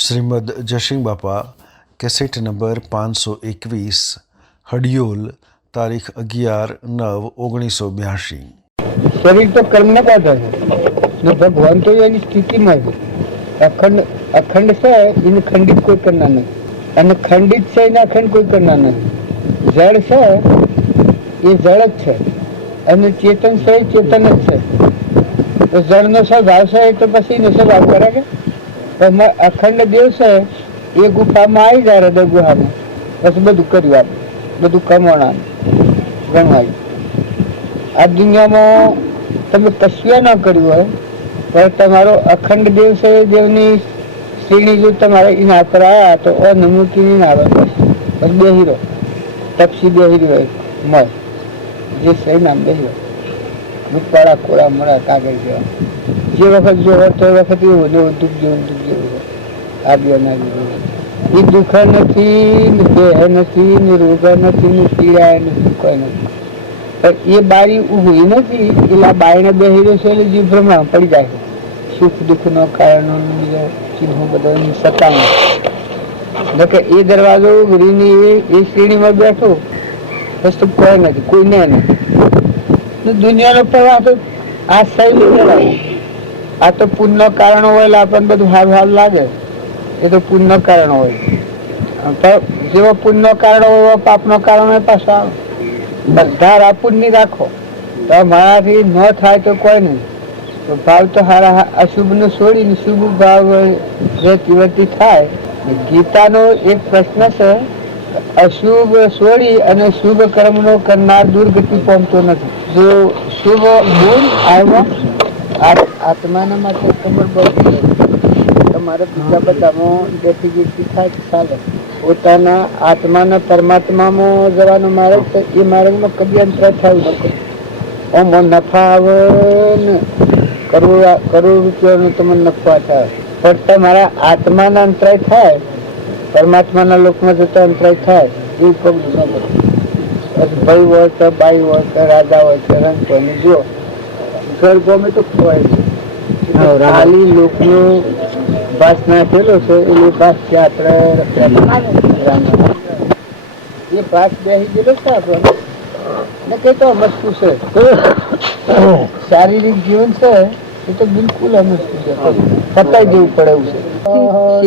શ્રીમદ જયસિંહ બાપા cassette number 521 Hadiyol તારીખ 11/9/1982। શરીર તો કર્મ ને બાધા છે ને ભગવાન તો એની સ્થિતિમાં છે. અખંડ છે એને ખંડિત કોઈ કરનાર નથી, અને ખંડિત છે એને અખંડ કોઈ કરનાર નથી. જળ છે એ જળ જ છે, અને ચેતન છે એ ચેતન જ છે. તો જળનો સ્વભાવ છે તો પછી એનો સ્વભાવ કરે કે અખંડ દેવ છે એ ગુફામાં આવી જાય, હૃદય ગુફામાં, પછી બધું કર્યું આપે, બધું કમાણા ગણવાયું. આ દુનિયામાં તમે કશું ના કર્યું હોય પણ તમારો અખંડ દેવ છે એ દેવની શ્રેણી જો તમારે એના પર આવ્યા તો અનુમતિ નહીં આવે, બસ બેહીરો તપસી બેહીરી હોય મય જે છે નામ બેહીરો રૂપાળા કોળા મળા કાગળ જેવા. જે વખત જો હોય તો વખત એવું ને દુઃખ જેવું હોય. આ બે ના એ દુઃખ નથી ને દેહ નથી ને રોગ નથી ને પીડા નથી, કોઈ નથી. પણ એ બારી ઉભી નથી એટલે આ બારીને બેહીરો છે એટલે જીવ ભ્રમણા પડી જાય છે. સુખ દુઃખ નો કારણો ચિહ્નો બધા સત્તામાં કે એ દરવાજો ઉઘડીને એ શ્રેણીમાં બેઠો બસ તો કોઈ નથી, કોઈ ને નથી. દુનિયાનો પ્રવાહ તો આ સહી કહેવાય. આ તો પુણ્ય કારણો હોય એટલે આપણને બધું હાલ લાગે, એ તો પુણ્ય કારણો હોય. જેવો પુણ્ય કારણો હોય પાપનો કારણ હોય પાછા આવે. બધા રાપુર ની રાખો તો મારાથી ન થાય તો કોઈ નહીં. તો ભાવ તો હારા અશુભ નો છોડીને શુભ ભાવ રેતી થાય. ગીતાનો એક પ્રશ્ન છે, અશુભ છોડી અને શુભ કર્મ નો કરનાર દુર્ગતિ પામતો નથી. જો શુભ ગુણ આવ્યો આત્માના માટે ખબર પડતી તમારે બીજા બધામાં જેથી થાય ચાલે. પોતાના આત્માના પરમાત્મામાં જવાનો માર્ગ છે, એ માર્ગમાં કદી અંતર થયું નથી. ઓમાં નફા આવે ને કરોડ રૂપિયાનો તમને નફા થાય, પણ તમારા આત્માના અંતરાય થાય, પરમાત્માના લોકમાં જતો અંતરાય થાય એવું પગલું ન પડે. ભાઈ હોય કે બાઈ હોય કે રાજા હોય કે રંગ હોય જો ઘર ગમે તો ખોવાય છે. ખાલી લોકનો ભાસ નાખેલો છે એ ભાસ છે આપણે એ ભાસ બેસી ગયેલો છે આપણને ને કઈ તો અમસ્તું છે. શારીરિક જીવન છે એ તો બિલકુલ અમસ્તું છે, પતાઈ દેવું પડે એવું છે.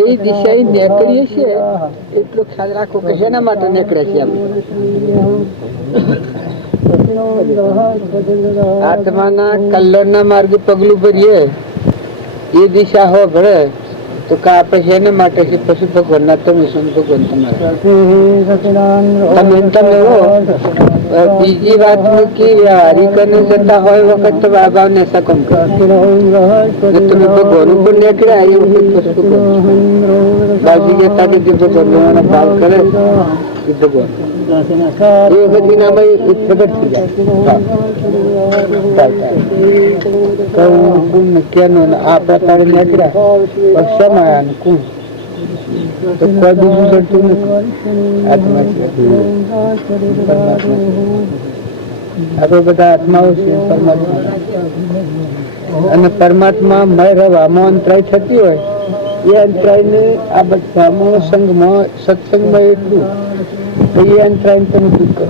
એ દિશા નીકળીએ છીએ એટલો ખ્યાલ રાખો કે શેના માટે નીકળે છે. આત્માના કલ્યાણના માર્ગે પગલું ભરીએ એ દિશા હો ભળે તો કે આપણે શેને માટે છે. પશુ ભગવાનના તમે શું ભગવાન તમે હો. બીજી વાત મૂકી હરિકને જતા હોય વખત તો બાબા ને સકમ તમે ભગવાન ઉપર નીકળ્યા એ વખત પશુ બાજી જતા કે જે ભગવાન ભાવ કરે એ ભગવાન એ વખત નામાં પ્રગટ થઈ જાય. આ પ્રકારે નીકળ્યા સમય કું તો કોઈ બીજું કરતું નથી. આપણે બધા આત્માઓ છે પરમાત્મા, અને પરમાત્મા મય રહેવામાં અંતરાય થતી હોય એ અંતરાય ને આ બધામાં સંઘમાં સત્સંગમાં એટલું તો એ અંતરાય તમે દૂર કરો.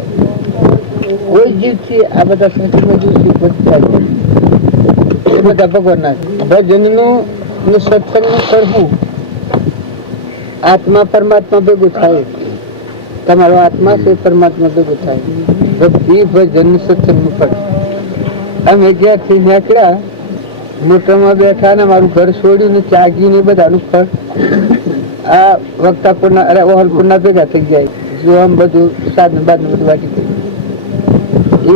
કોઈ જીવથી આ બધા સંસ્કૃતિમાં જીવથી એ બધા ભગવાનના ભજનનું સત્સંગનું કરવું. આત્મા પરમાત્મા ભેગું થાય, તમારો આત્મા છે પરમાત્મા ભેગું થાય. ભક્તિ ભજન સત્સંગનું પડે. અમે જ્યાંથી નીકળ્યા મોટરમાં બેઠા ને મારું ઘર છોડ્યું ને ત્યાગી ને બધાનું ફળ આ વક્તાપુરના ઓહલપુરના ભેગા થઈ જાય. જો આમ બધું સાધન બાદનું બધું વાટી ગયું. એ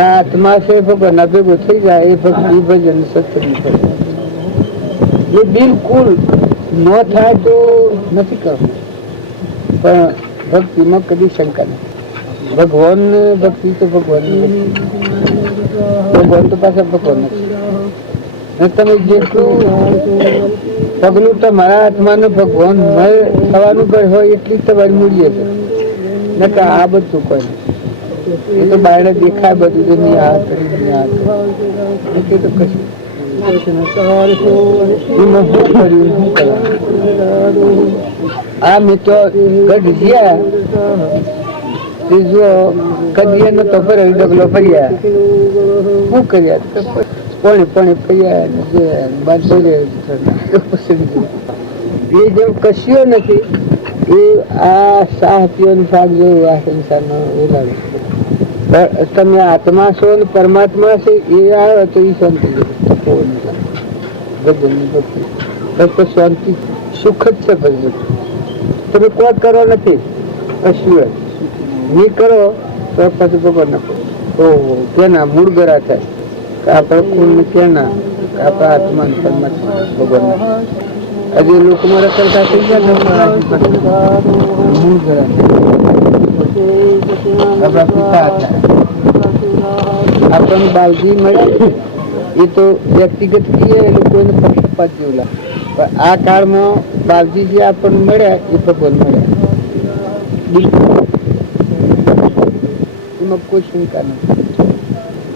આ આત્મા છે ભગવાનના ભેગું થઈ જાય એ ભક્તિ ભજન સત્સંગનું પડે. એ બિલકુલ ન થાય તો નથી કરવું, પણ ભક્તિમાં કદી શંકા નથી. ભગવાન ભક્તિ તો ભગવાન તો પાછા ભગવાન નથી. તમે જેટલું પગલું તમારા આત્માને ભગવાન થવાનું હોય એટલી તમારી મૂડીએ છે ને કે આ બધું કોઈ નથી. એ તો બાયણે દેખાય બધું તો નહીં આ કરી તો કશું આ મિત્રો ગઢ ગયા જો કદીએ ન તો પર ડગલો પડ્યા શું કર્યા પાણી પડ્યા બાંધો એ જેમ કશ્યો નથી એ આ સાહ પીવાનો ભાગ જેવું આ સંસારનો ઉલાડે. તમે આત્મા છો ને પરમાત્મા છે એ આવે તો એ શાંતિ ભજન શાંતિ સુખ જ છે. ભજન તમે કોઈ કરો નથી કશું નહીં કરો તો પછી ભગવાન નાખો ઓહો કેના મૂળ ગરા થાય આપણા કુલ કેના આપણા આત્મા પરમાત્મા ભગવાન હજી લોકો મારા કરતા થઈ ગયા મૂળ ગરા આપણા પિતા હતા આપણને બાલજી મળ્યા એ તો વ્યક્તિગત કહીએ એ લોકોને પક્ષપાત જેવું લાગે પણ આ કાળમાં બાલજી જે આપણને મળ્યા એ ભગવાન મળ્યા એમાં કોઈ શંકા નથી.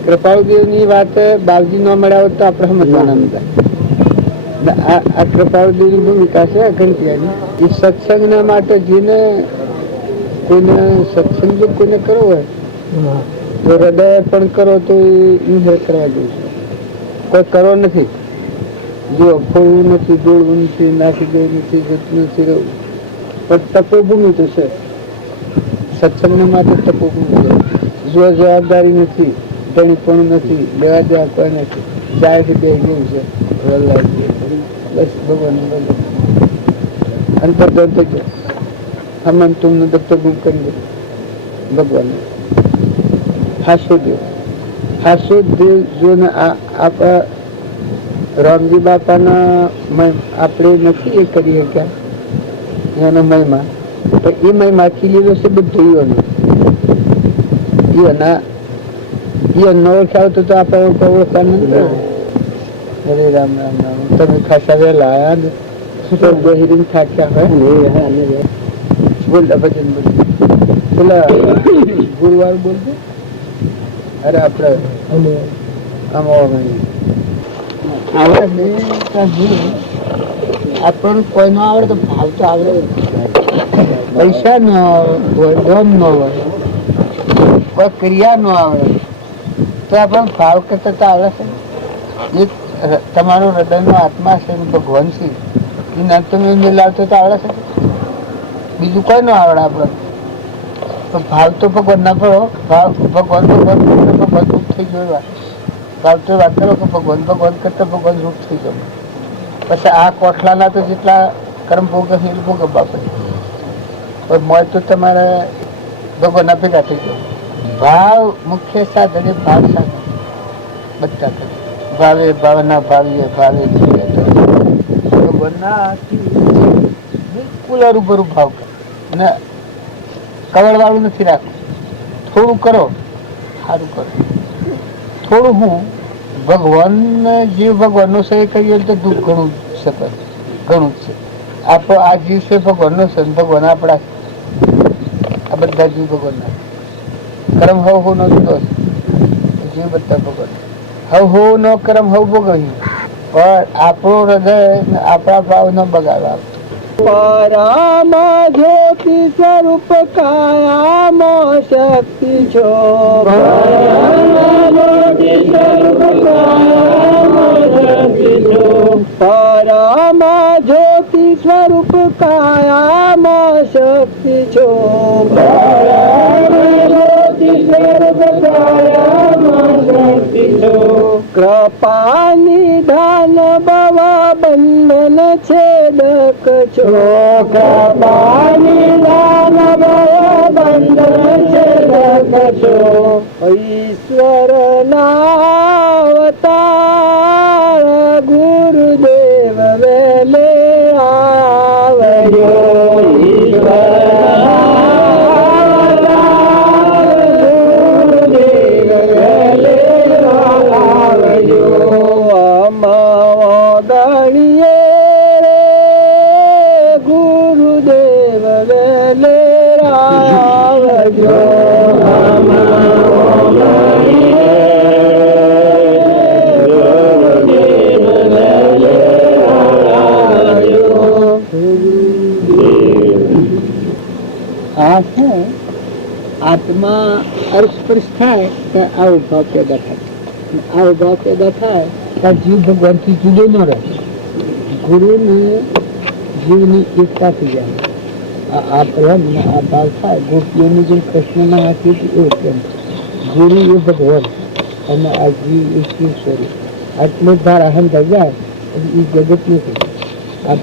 કૃપાળુદેવની વાત બાલજી ન મળ્યા હોત તો આપણે સમજવાના નતા. આ કૃપાળુદેવની ભૂમિકા છે અખંડિયાની. એ સત્સંગના માટે જેને કોઈને સત્સંગ જો કોઈને કરવો હોય તો હૃદય પણ કરો તો એ કરવા જેવું છે. કોઈ કરો નથી જો ફોડવું નથી દોડવું નથી નાખી દેવું નથી જતું નથી રહેવું પણ તપોભૂમિ તો છે સત્સંગના માટે તપોભૂમિ છે. જો જવાબદારી નથી ધણીપણું નથી લેવા દેવા કોઈ નથી ચાર કે બે જેવું છે બસ ભગવાન અંતર્ધન થઈ જાય હમણાં તુમનું દફતર ગુમ કરી દે ભગવાન હાસ્યોદેવ જો ને આપણા રામજી બાપાના આપણે નથી એ કરી શક્યા એનો મહિમા તો એ મહિમાથી લીધો છે બધું એનો ઓળખાવ તો આપણે ઓળખા નથી. હરે રામ રામ રામ. તમે ખાસા વહેલા આવ્યા બહેરીને થાક્યા હોય બોલ ભજન બોલ પેલા ગુરુવાર બોલજો. અરે આપડે આપણને કોઈ ન આવડે તો ભાવ તો આવડે. પૈસા ન હોય ધન ન હોય કોઈ ક્રિયા ન આવડે તો આપણને ભાવ કરતા તો આવડે છે. એક તમારો હૃદયનો આત્મા છે ભગવાન છે એ તમે લાવતો તો આવડે છે. બીજું કોઈ ન આવડે આપણે તો ભાવ તો ભગવાન ના પડો ભાવ ભગવાન રૂપ થઈ ગયો. ભાવ તો વાત કરો કે ભગવાન કરતા ભગવાન રૂપ થઈ ગયો. પછી આ કોઠલાના તો જેટલા કર્મ ભોગ એ ભોગવવા પડે પણ મોય તો તમારે ભગવાન ના ભેગા થઈ ગયો. ભાવ મુખ્ય સાધન ભાવ સાધન બધા કરે ભાવે ભાવના ભાવીએ ભાવે ભગવાનના બિલકુલ અરૂબરૂ ભાવ કરે અને કવળ વાળું નથી રાખવું. થોડું કરો સારું કરો થોડું હું ભગવાન જીવ ભગવાનનો સહી કરીએ તો દુઃખ ઘણું છે ઘણું જ છે. આપણો આ જીવ છે ભગવાનનો છે ભગવાન આપણા આ બધા જીવ ભગવાનના કર્મ હવ હો નો દોષ જીવ બધા ભગવાન હવ હો નો કર્મ હવ ભોગવ્યું પણ આપણો હૃદય આપણા ભાવ નો બગાડો આપતો. પરમ જ્યોતિ સ્વરૂપ કાયામ શક્તિ છો પરમ જ્યોતિ સ્વરૂપ કાયામ શક્તિ છો કૃપા નિધાન ભવ બંધન છેદક છો કૃપા નિધાન ભવ બંધન છેદક છો ઈશ્વર નાવતાર ગુરુદેવ વેલે આવજો આ છે આત્મા અસ્પર્શ થાય ત્યાં આવો ભાવ પેદા થાય, આવો ભાવ પેદા થાય ત્યાં જીવ ભગવાનથી જુદો ન રહે, ગુરુને જીવની એકતા થઈ જાય. આ પ્રેમ ને આ ભાવ થાય. ગોપીઓની જેમ કૃષ્ણના હાથે એવો પ્રેમ, ગુરુ એ ભગવાન અને આ જીવ એ શિવ સ્વરૂપ, આટલો ભાર અહમ થઈ જાય એ જગત નથી. આ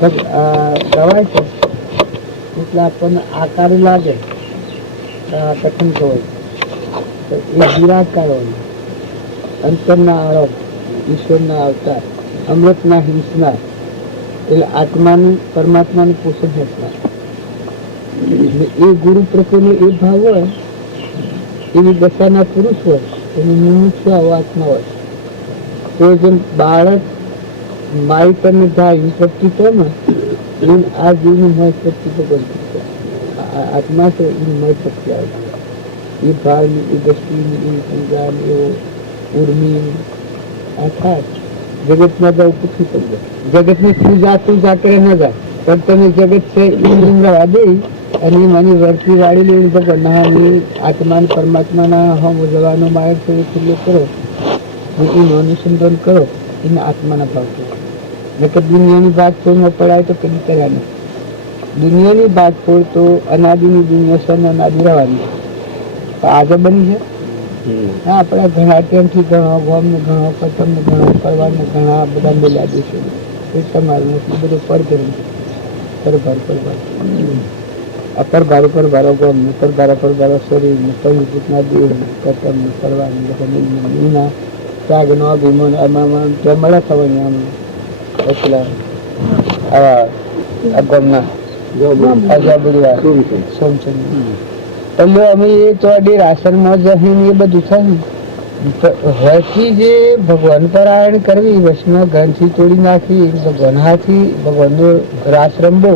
ગવાય છે એટલે આપણને આકાર લાગે કથન કહેવાય તો એ નિરાકાર હોય, અંતરના આરોપ, ઈશ્વરના અવતાર, અમૃતના હિંસનાર, એટલે આત્માનું પરમાત્માનું પોષણ હસનાર. એ ગુરુ પ્રત્યેનો એ ભાવ હોય, એવી દશાના પુરુષ હોય, એની મુમુક્ષુ આત્મા હોય. તો જેમ બાળક માઇક અને ગાય શક્તિ પ્રેમ આ જીવની મય શક્તિ તો બનતી આત્મા છે એની મય શક્તિ આવે. એ ભાવની, એ દ્રષ્ટિની, એ સમજાની, એવો ઉર્મી આ થાય. જગતમાં જવું પૂછવું પડી જાય. જગતની તું કરે ન જાય, પણ તમે જગત છે એ રવા દે અને મને વર્તી વાળી લેવી ભગવાન આત્મા પરમાત્માના હમ જવાનો માર્ગ છે એ ખુલ્લો કરો, એનું અનુસંધાન કરો, એને આત્માના ભાવ કરો. નકર દુનિયાની ભાગ છોડમાં પડાય તો કદી કર્યા નહીં. દુનિયાની ભાગ છોડ તો અનાદિની દુનિયા સન અનાદિ રહેવાની આજે બની છે. હા, આપણા ઘણા ટાઈમથી ઘણો ગોમને ઘણો પતંગને ઘણો પરવારને ઘણા બધા મેળ્યા દેશો એ તમારું બધું પરભાર પરભારો ગોમને પરભારો શરીરને પવિત્રના દેહને પતંગને પરવારને બધા મેળના ત્યાગનો અભિમાન અમામાં ત્યાં મળ્યા થવાની આમ એટલા આવા ગોમના આઝાબુરીવાર સોમચંદ એટલે અમે એ તો રાશનમાં જઈને એ બધું થાય. હરથી જે ભગવાન પરાયણ કરવી, વૈષ્ણવ ગ્રંથથી તોડી નાખી, ભગવાન હાથી ભગવાનનો રાસ રમવો,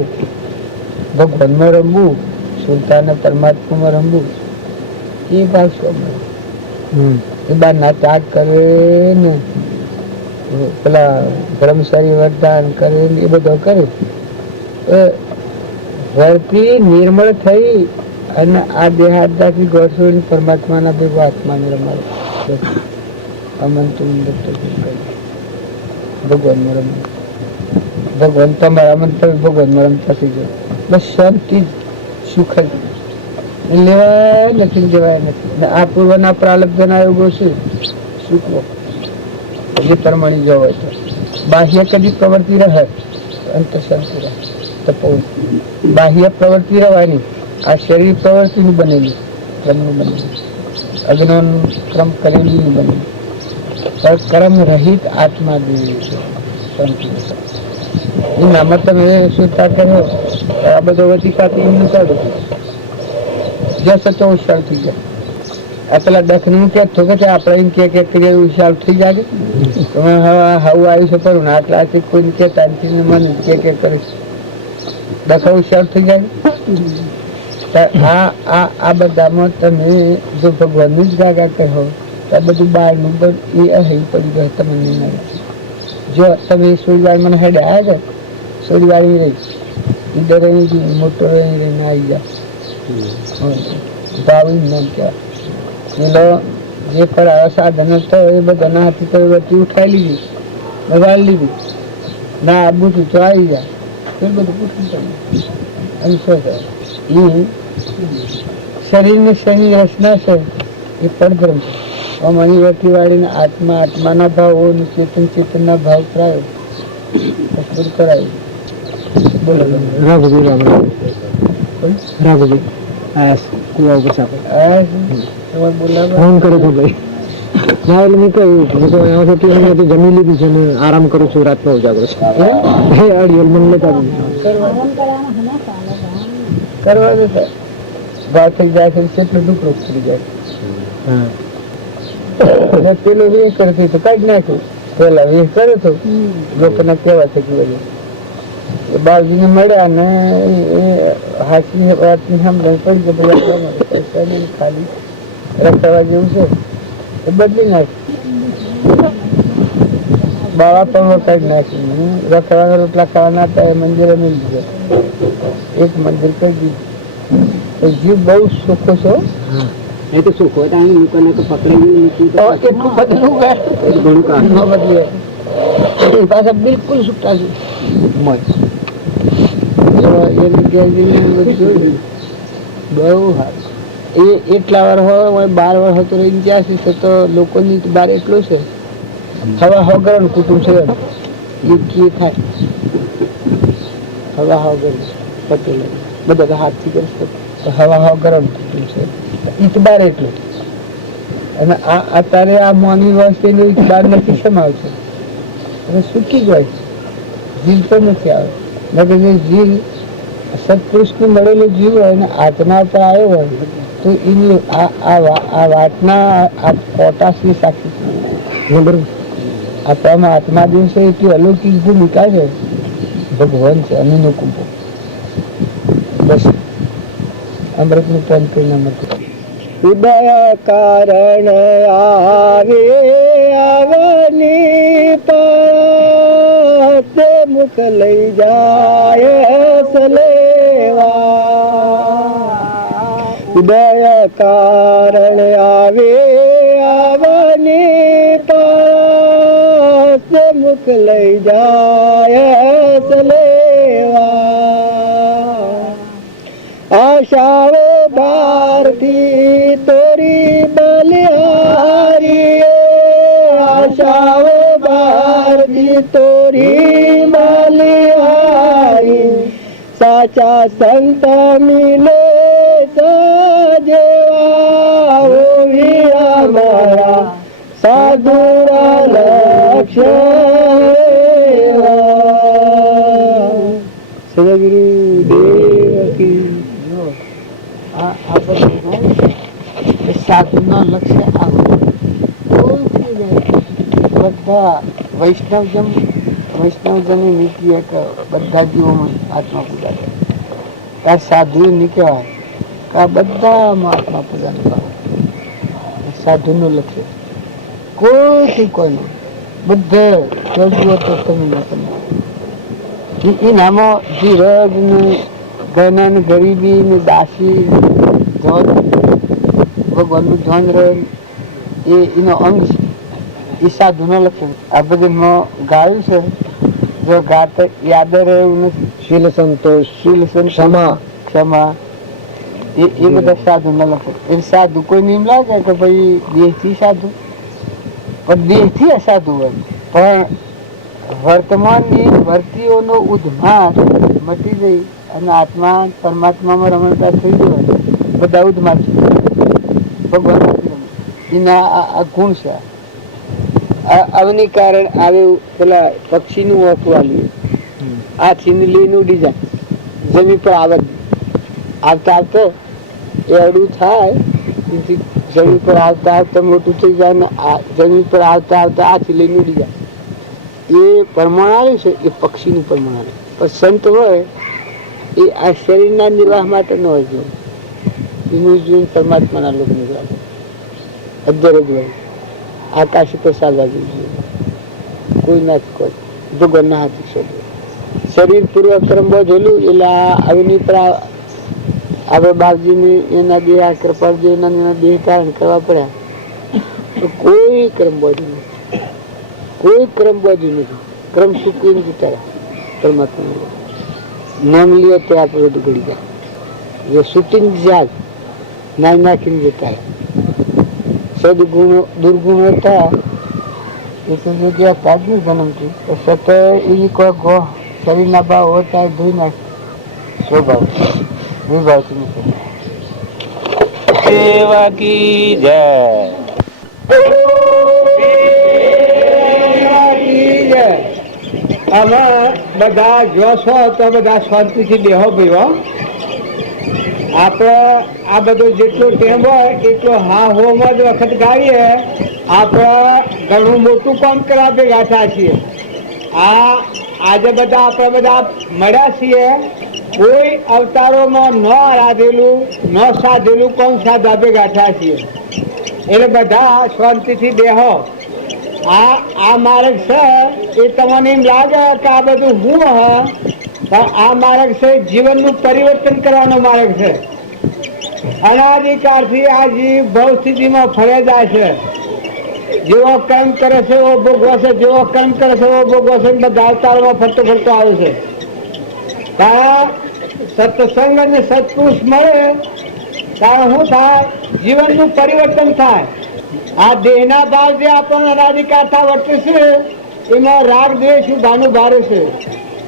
ભગવાનમાં રમવું, સુલતાન પરમાત્મામાં રમવું, એ ભાગ શું એ બારના ત્યાગ કરે ને પેલા બ્રહ્મચારી વરદાન કરે ને એ બધો કરે. હરથી નિર્મળ થઈ અને આ દેહાદાથી ગોઠવણી પરમાત્માના ભેગો આત્માને રમાડે. અમન તું ભગવાનમાં રમે, ભગવાન તમારા અમન તમે ભગવાનમાં રમતા થઈ જાય. બસ શાંતિ સુખ જ લેવાય નથી, જવાય નથી. આ પૂર્વના પ્રાલબ્ધના યોગો છે સુખવો જે પરમાણી જવાય તો બાહ્ય કદી પ્રવૃત્તિ રહે અંતર શાંતિ રહે. તપો બાહ્ય પ્રવૃત્તિ રહેવાની, આ શરીર પ્રવૃત્તિનું બનેલું, ક્રમનું બનેલું, અજ્ઞાન ક્રમ કરેલું બનેલું, કર્મ રહિત આત્મા દેવી શાંતિ. એનામાં તમે સુતા કરો આ બધો વતીકાથી એમનું ચાલુ જ્યાં સચો ઉશાળ થઈ જાય. આ પેલા દખનું કહેતો કે આપણે એમ કે ઉશાળ થઈ જાય તમે હવે આવ્યું છે પણ આટલાથી કોઈને કહેતા મને કે કરીશ દખા ઉશાળ થઈ જાય. આ બધામાં તમે જો ભગવાનનું જ ગાગા કહો તો આ બધું બહારનું પણ એ અહીં પડી ગયો તમને નહીં. જો તમે સોળીવાર મને હેડે આવ્યા છો, સોળીવાર રહી ઈડર મોટો રહીને આવી જાય ભાવ ન કહેવાય. એનો જે ફળાવા સાધન હતો એ બધાના હાથી તો વચ્ચે ઉઠાઈ લીધી, વાળી લીધી ના આબુ તો આવી જાય એ બધું પૂછવું અને શું થાય. એ શરીરની શરીર રચના છે એ પરબ્રહ્મ છે. અમારી વટી વાળીને આત્મા આત્માના ભાવો ચેતન ચેતનના ભાવ કરાયો પૂરું કરાયું. બોલો રાઘુજી કુવા ઉપર સાપે ફોન કર્યો હતો ભાઈ. ના એટલે મેં કહ્યું જમી લીધું છે ને આરામ કરું છું, રાતનો ઉજાગરો છે. અડિયલ મને લેતા કરવા દેતા ભાવ થઈ જાય છે કેટલો ટુકડો થઈ જાય. પેલો વેહ કરે તો કાઢી નાખ્યું, પેલા વેહ કરે તો લોકોને કેવા થકી બધું બાળજીને મળ્યા ને એ હાથની વાતની સાંભળે પડી કે ભાઈ ખાલી રખડવા જેવું છે એ બદલી નાખ્યું. બાવા પણ કાઢી નાખ્યું, રખડવાના રોટલા ખાવાના હતા એ મંદિરે મિલી દીધો, એક મંદિર કરી દીધું. જીવ બહુ સુખો છો. એ તો શું કોઈ તાણ લોકોને તો પકડી મૂકી તો એટલું બદલું ગયા ઘણું કામ ન બદલે એ પાછા બિલકુલ છૂટા છે મોજ. એની ગેરદીને બધું જોયું બહુ સારું. એ એટલા વાર હોય 12 વર્ષ હતો રહીને ત્યાં છે તો લોકોની બાર એટલું છે હવા હગરણ કુટુંબ છે એમ. એ જે થાય હવા હગરણ પટેલ બધા હાથથી કરશે હવા હગરણ કુટુંબ છે ઈતબાર એટલું. અને આ અત્યારે આ મોની વસ્તીનું ઈતબાર નથી સમાવશે અને સૂકી જ હોય જીવ તો નથી આવે. નકર જે જીવ સત્પુરુષને મળેલો જીવ હોય ને આત્મા પર આવ્યો હોય તો એની આ વાતના આ પોટાશની સાક્ષી બરોબર. આપણામાં આત્મા જે છે એટલી અલૌકિક ભૂમિકા છે. ભગવાન છે અનુકૂપ બસ અમૃતનું પાન કરીને નથી. ઉદય કારણ આવે આવની પાતે મુખ લઈ જાય સલેવા. ઉદય કારણ આવે આવની પાતે મુખ લઈ જાય સલેવા. આશાઓ ભારતી તોરી બલિહારી. આશાઓ ભારતી તોરી બલિહારી. સાચા સંત મિલે સજેવા વીરા મારા સાધુરા લક્ષ્ય. સદગુરુ દેવ કી સાધુના લક્ષ્ય બધા વૈષ્ણવજનની નીતિ એક બધા જીવોમાં આત્મા પૂજા કરે. આ સાધુ ની કહેવાય કે આ બધામાં આત્મા પૂજા કરે. સાધુનું લક્ષ્ય કોઈથી કોઈનું બધે જડવું તો તમે એનામાં ધીરજ ને ઘના ને ગરીબી ને દાસી ભગવાનનું ધ્યાન રહે એ એનો અંગ છે. એ સાધુનો લક્ષણ. આ બધું ગાયું છે જો ગાત યાદ રહે એવું નથી. શીલ સંતોષ શીલ ક્ષમા ક્ષમા એ બધા સાધુના લક્ષણ. એ સાધુ કોઈ નિયમ લાગે કે ભાઈ દેહથી સાધુ પણ દેહથી અસાધુ હોય પણ વર્તમાનની વર્તીઓનો ઉદ્માર મટી જઈ અને આત્મા પરમાત્મામાં રમણતા થઈ ગયો બધા ઉદ્માર છે. ભગવાન એના આ ગુણ છે. અવની કારણ આવ્યું પેલા પક્ષીનું ઓઠું આલ્યું આ છીંદલીનું ડિઝાઇન જમીન પર આવતા આવતો એવડું થાય જમીન પર આવતા આવતા મોટું થઈ જાય ને જમીન પર આવતા આવતા આ છીંદલીનું ડિઝાઇન એ પ્રમાણ આવ્યું છે એ પક્ષીનું પ્રમાણ આવ્યું. પણ સંત હોય એ આ શરીરના નિર્વાહ માટે ન હોય છે. એનું જીવન પરમાત્માના લોકનું હોય અધર જ હોય. આકાશ પર ચાલવા જોઈએ કોઈ ના કોઈ ભગવાનના હાથે શોધે. શરીર પૂર્વક કર્મ જોયું એટલે આવની પર આપણે બાપજીની એના દેહ આ કૃપાજી એના દેહ ધારણ કરવા પડ્યા તો કોઈ કર્મ બાજુ નથી. કોઈ ક્રમ બાજુ નથી. ક્રમ સૂકવીને જતા રહ્યા પરમાત્મા નામ લે તો આપણે બધું ઘડી જાય. જો શૂટિંગ જાગ નાઈ નાખીને જતા રહ્યા. સદગુણો દુર્ગુણો હતા એ તો જગ્યા તાજની જન્મથી તો સતત એની કોઈ ગો શરીરના ભાવ હોતા ધોઈ નાખે સ્વભાવ વિભાવથી નીકળે. સેવા કી જય. અમે બધા જોશો તો બધા શાંતિથી બેહો ભાઈઓ. આપણે આ બધો જેટલો ટેમ હોય એટલો હા હોમાં જ વખત ગાવીએ આપણે ઘણું મોટું કામ કરવા ભેગા થયા છીએ. આજે બધા આપણે બધા મળ્યા છીએ કોઈ અવતારોમાં ન આરાધેલું ન સાધેલું કોણ સાધા ભેગા થયા છીએ. એટલે બધા શાંતિથી બેહો. આ માર્ગ છે એ તમને એમ લાગે કે આ બધું હું પણ આ માર્ગ છે જીવનનું પરિવર્તન કરવાનો માર્ગ છે. અનાદિકાળથી આ જીવ ભવ સ્થિતિમાં ફરે જાય છે. જેવો કર્મ કરે છે એવો ભોગવે છે, જેવો કર્મ કરે છે એવો ભોગવે છે. બધા અવતારમાં ફરતો ફરતો આવે છે. કારણ સત્સંગ અને સત્પુરુષ મળે કારણ શું થાય? જીવનનું પરિવર્તન થાય. આ દેહના ભાવ જે આપણને અનાદિકાળથી વર્તે છે એમાં રાગ દ્વેષ ભાનું ભારે છે.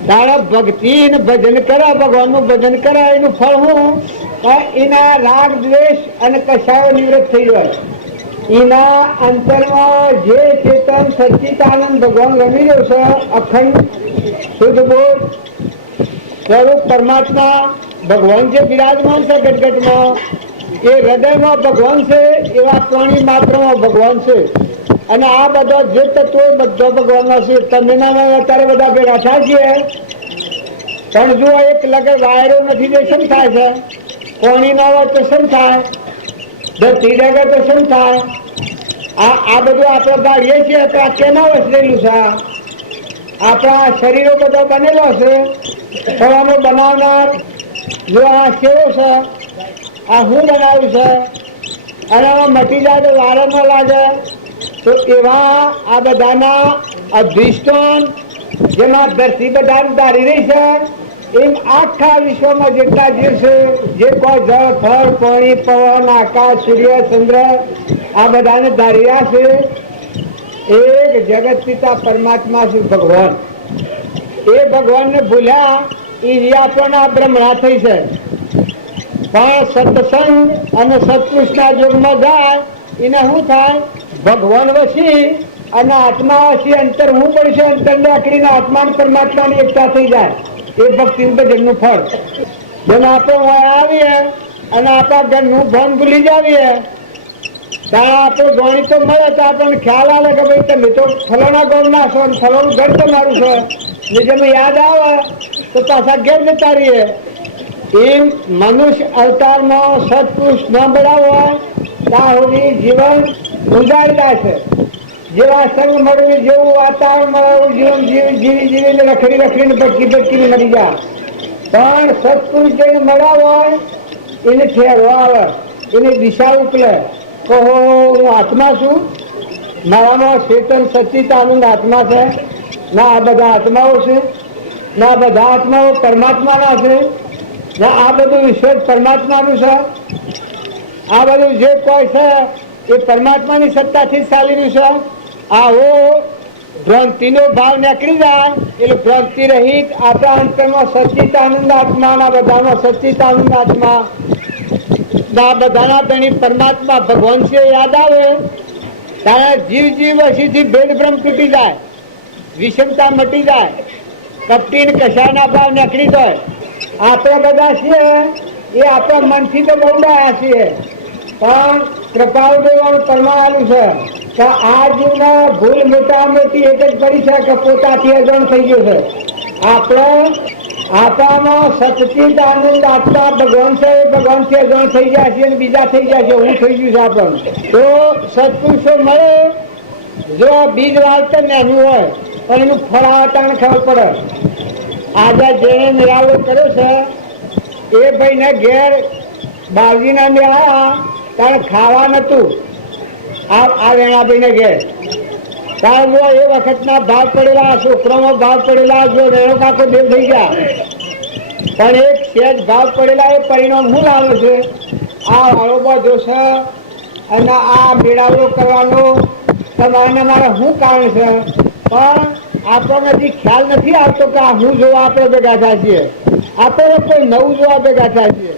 તારા ભક્તિ ને ભજન કરે, ભગવાનનું ભજન કરે એનું ફળ શું? એના રાગ દ્વેષ અને કશાયો નિવૃત્ત થઈ જાય. એના અંતરમાં જે ચેતન સચ્ચિદાનંદ ભગવાન રમી રહ્યો છે, અખંડ શુદ્ધ બોધ સ્વરૂપ પરમાત્મા ભગવાન જે બિરાજમાન છે ગટગટમાં, એ હૃદયમાં ભગવાન છે, એવા પ્રાણી માત્રમાં ભગવાન છે. અને આ બધા જે તત્વો બધો ભગવાનના છે. તમે અત્યારે બધા ભેગા થાય છે પણ જો એક લગે વાયરો નથી તો શું થાય છે? કોણી ના હોય તો શું થાય? ધરતી ડગે તો શું થાય? આ બધું આપણે ધારીએ છીએ તો આ કેના વસરેલું છે? આપણા શરીરો બધો બનેલો છે પણ આનો બનાવનાર જો આ કેવો છે? આ હું બનાવ્યું છે અને આમાં મટી જાય તો વારો ન લાગે. તો એવા આ બધાના અધિષ્ઠાન જેમાં ધરતી બધા ધારી રહી છે, એમ આખા વિશ્વમાં જેટલા જે છે, જે કોઈ જળ ફળ પાણી પવન આકાશ સૂર્ય ચંદ્ર આ બધાને ધારી રહ્યા છે. એક જગત પિતા પરમાત્મા છે ભગવાન. એ ભગવાનને ભૂલ્યા એ આપણને બ્રહ્મણા થઈ છે. પણ સત્સંગ અને સત્પુરુષના યોગમાં જાય એને શું થાય? ભગવાન વસી અને આત્મા વસી અંતર હું પડશે, અંતર ને આકડીને આત્મા પરમાત્માની એકતા થઈ જાય. એ ભક્તિ ભજનનું ફળ. જેને આપણે આવીએ અને આપણા ઘરનું ભાન ભૂલી જાવીએ ત્યાં આપણું ગણી તો મળે તો આપણને ખ્યાલ આવે કે ભાઈ તમે તો ફલાણા ગોળ ના છો, ફલાણું ઘર તમારું છે. ને જેમ યાદ આવે તો પાછા ઘેર જતા રહીએ. એમ મનુષ્ય અવતારમાં સત્પુરુષ ન બનાવો ત્યાં સુધી જીવન ઉજાડી જાય છે. જેવા સંગ મળવી, જેવું વાતાવરણ મળવું, જીવન જીવીને રખડીને ભટકીને મરી જાય. પણ સત્પુરુષ જેને મળ્યા હોય એને ઠેરવા આવે, એને દિશા ઉપલે. કહો હું આત્મા છું, મારામાં ચેતન સચ્ચિદાનંદ આત્મા છે. ના આ બધા આત્માઓ છે, ના બધા આત્માઓ પરમાત્માના છે, ના આ બધું વિશ્વ પરમાત્માનું છે. આ બધું જે કોઈ છે એ પરમાત્માની સત્તાથી ચાલી રહ્યું છે. આવો ભ્રાંતિનો ભાવ નીકળી જાય એટલે ભ્રાંતિ રહિત આપણા અંતરમાં સચ્ચિદાનંદ આત્માના બધામાં સચ્ચિદાનંદ આત્મા ના બધાના ધણી પરમાત્મા ભગવાન છે યાદ આવે ત્યારે જીવ હસીથી ભેદ ભ્રમ તૂટી જાય, વિષમતા મટી જાય, કપટીને કશાના ભાવ નીકળી જાય. આપણે બધા છીએ એ આપણા મનથી તો બહુ ડાયા છીએ પણ કૃપાળુ દેવાનું પરમાણુ છે કે આ જીવના ભૂલ મોટા મોટી એક જ પડી છે કે પોતાથી અજણ થઈ ગયું છે. આપણે આપણામાં સચિત આનંદ આત્મા ભગવાન છે, એ ભગવાનથી અજણ થઈ ગયા છે અને બીજા થઈ ગયા છે, હું થઈ ગયું છે આપણને. તો સત્પુરુષો મળે જો બીજ વાળતર નાનું હોય પણ એનું ફળ આવતાને ખબર પડે. આજે જેને નિરાવો કર્યો છે એ ભાઈને ઘેર બાળજીના ને આવ્યા ત્યારે ખાવા નતું. આ વેણાભાઈને ઘેર કારણ જો એ વખતના ભાગ પડેલા, છોકરામાં ભાગ પડેલા, જો વેણો કાકો દેવ થઈ ગયા પણ એક સેજ ભાગ પડેલા એ પરિણામ શું લાવે છે? આ વાળો બધો છે અને આ મેળાવડો કરવાનો તમારે મારે શું કારણ છે? પણ આપણને હજી ખ્યાલ નથી આવતો કે આ હું જોવા આપણે ભેગા થાય છીએ, આપણે કોઈ નવું જોવા ભેગા થાય છીએ.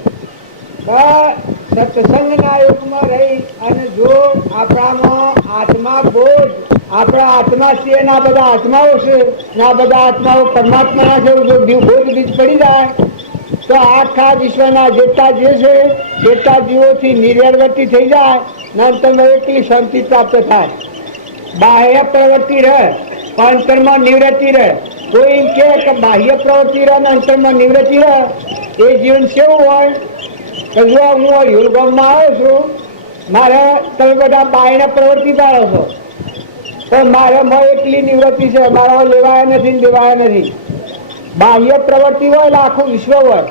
સત્સંગના યુગમાં રહી અને જો આપણામાં આત્મા બોધ, આપણા આત્મા છે ના બધા આત્માઓ છે, ના બધા આત્માઓ પરમાત્માના છે, જો બોધ બીજ પડી જાય તો આખા વિશ્વના જેટલા જે છે એટલા જીવોથી નિર્વર્તી થઈ જાય ને અંતરમાં એટલી શાંતિ પ્રાપ્ત થાય. બાહ્ય પ્રવૃત્તિ રહે પણ અંતરમાં નિવૃત્તિ રહે. કોઈ એમ કે બાહ્ય પ્રવૃત્તિ રહે ને અંતરમાં નિવૃત્તિ રહે એ જીવન કેવું હોય કે જો હું યુલગામમાં આવ્યો છું, મારે તમે બધા બાહ્ય પ્રવૃત્તિ પાડો છો તો મારામાં એટલી નિવૃત્તિ છે, મારા લેવાયા નથી દેવાયા નથી. બાહ્ય પ્રવૃત્તિ હોય એટલે આખું વિશ્વ હોય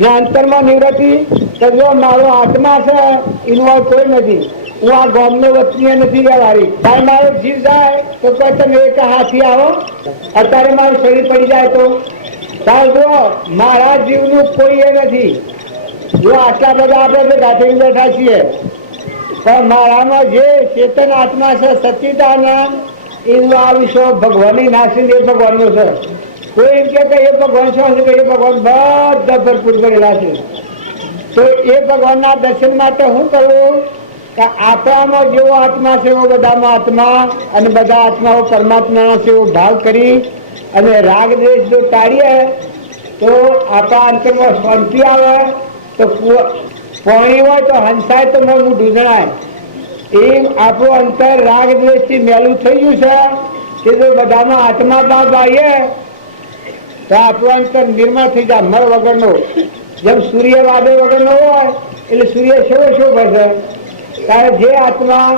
ને અંતરમાં નિવૃત્તિ કે જો મારો આત્મા છે એનું આ કોઈ નથી, હું આ ગામનો વતની નથી રહેવાળી, ભાઈ મારો જીવ જાય તો કોઈ તમે એક હાથી આવો, અત્યારે મારું શરીર પડી જાય તો સાહેબ જો મારા જીવનું કોઈ એ નથી. જો આટલા બધા આપણે ગાંઠી બેઠા છીએ પણ મારામાં જે ચેતન આત્મા છે સચ્ચિદાનંદ એનું આ વિશ્વ ભગવાનની નાસી એ ભગવાનનું છે. કોઈ એમ કે એ ભગવાન શું છે કે એ ભગવાન બધા ભરપૂર કરેલા છે. તો એ ભગવાનના દર્શન માટે શું કરવું કે આપણામાં જેવો આત્મા છે એવો બધામાં આત્મા અને બધા આત્માઓ પરમાત્માના છે એવો ભાવ કરી અને રાગ દ્વેષ જો ટાળીએ તો આપણા અંતરમાં શાંતિ આવે. તો પાણી હોય તો હંસાય તો મોઢું જણાય. એમ આપણું અંતર રાગ દ્વેષથી મેલું થઈ ગયું છે કે જો બધામાં આત્મા ભાવ આવીએ તો આપણું અંતર નિર્મળ થઈ જાય, મર વગરનો. જેમ સૂર્ય વાદળ વગરનો હોય એટલે સૂર્ય શો ભરશે. ત્યારે જે આત્મા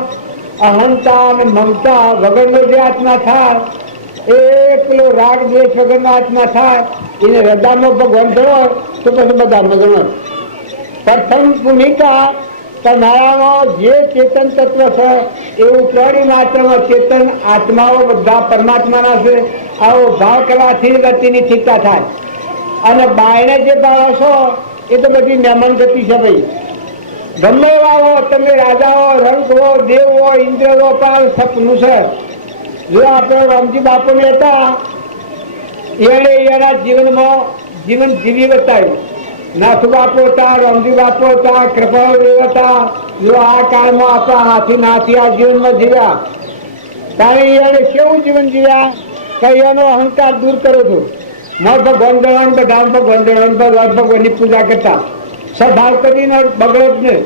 અહંતા અને મમતા વગરનો જે આત્મા થાય એ પેલો રાગ દ્વેષ વગરનો આત્મા થાય એને હૃદયમાં ભગવાન ગણો તો પછી બધામાં ગણો. પ્રથમ ભૂમિકા તમારામાં જે ચેતન તત્વ છે એવું પ્રાણી માત્રમાં ચેતન આત્માઓ બધા પરમાત્માના છે. આવો ભાવ કરવાથી ગતિની ઠીકતા થાય. અને બાયણે જે ભાવો છો એ તો બધી મહેમાન ગતિ છે ભાઈ. ગમે એવા હો તમે, રાજા હો, રંગ હો, દેવ હો, ઇન્દ્ર હો, પણ સપનું છે. જો આપણે રામજી બાપુને હતા એને એના જીવનમાં જીવન જીવી બતાવ્યું. નાથુ બાપુ હતા, રામજી બાપુ હતા, કૃપાળદેવ હતા. જો આ કાળમાં આપણા હાથી આ જીવનમાં જીવ્યા ત્યારે એને કેવું જીવન જીવ્યા કે એનો અહંકાર દૂર કરો છો. ભગવાન ગણવાનું બધા ભગવાન ગણવાનું ભગવાન ભગવાનની પૂજા કરતા સ્વભાવ કરીને બગડે જ નહીં.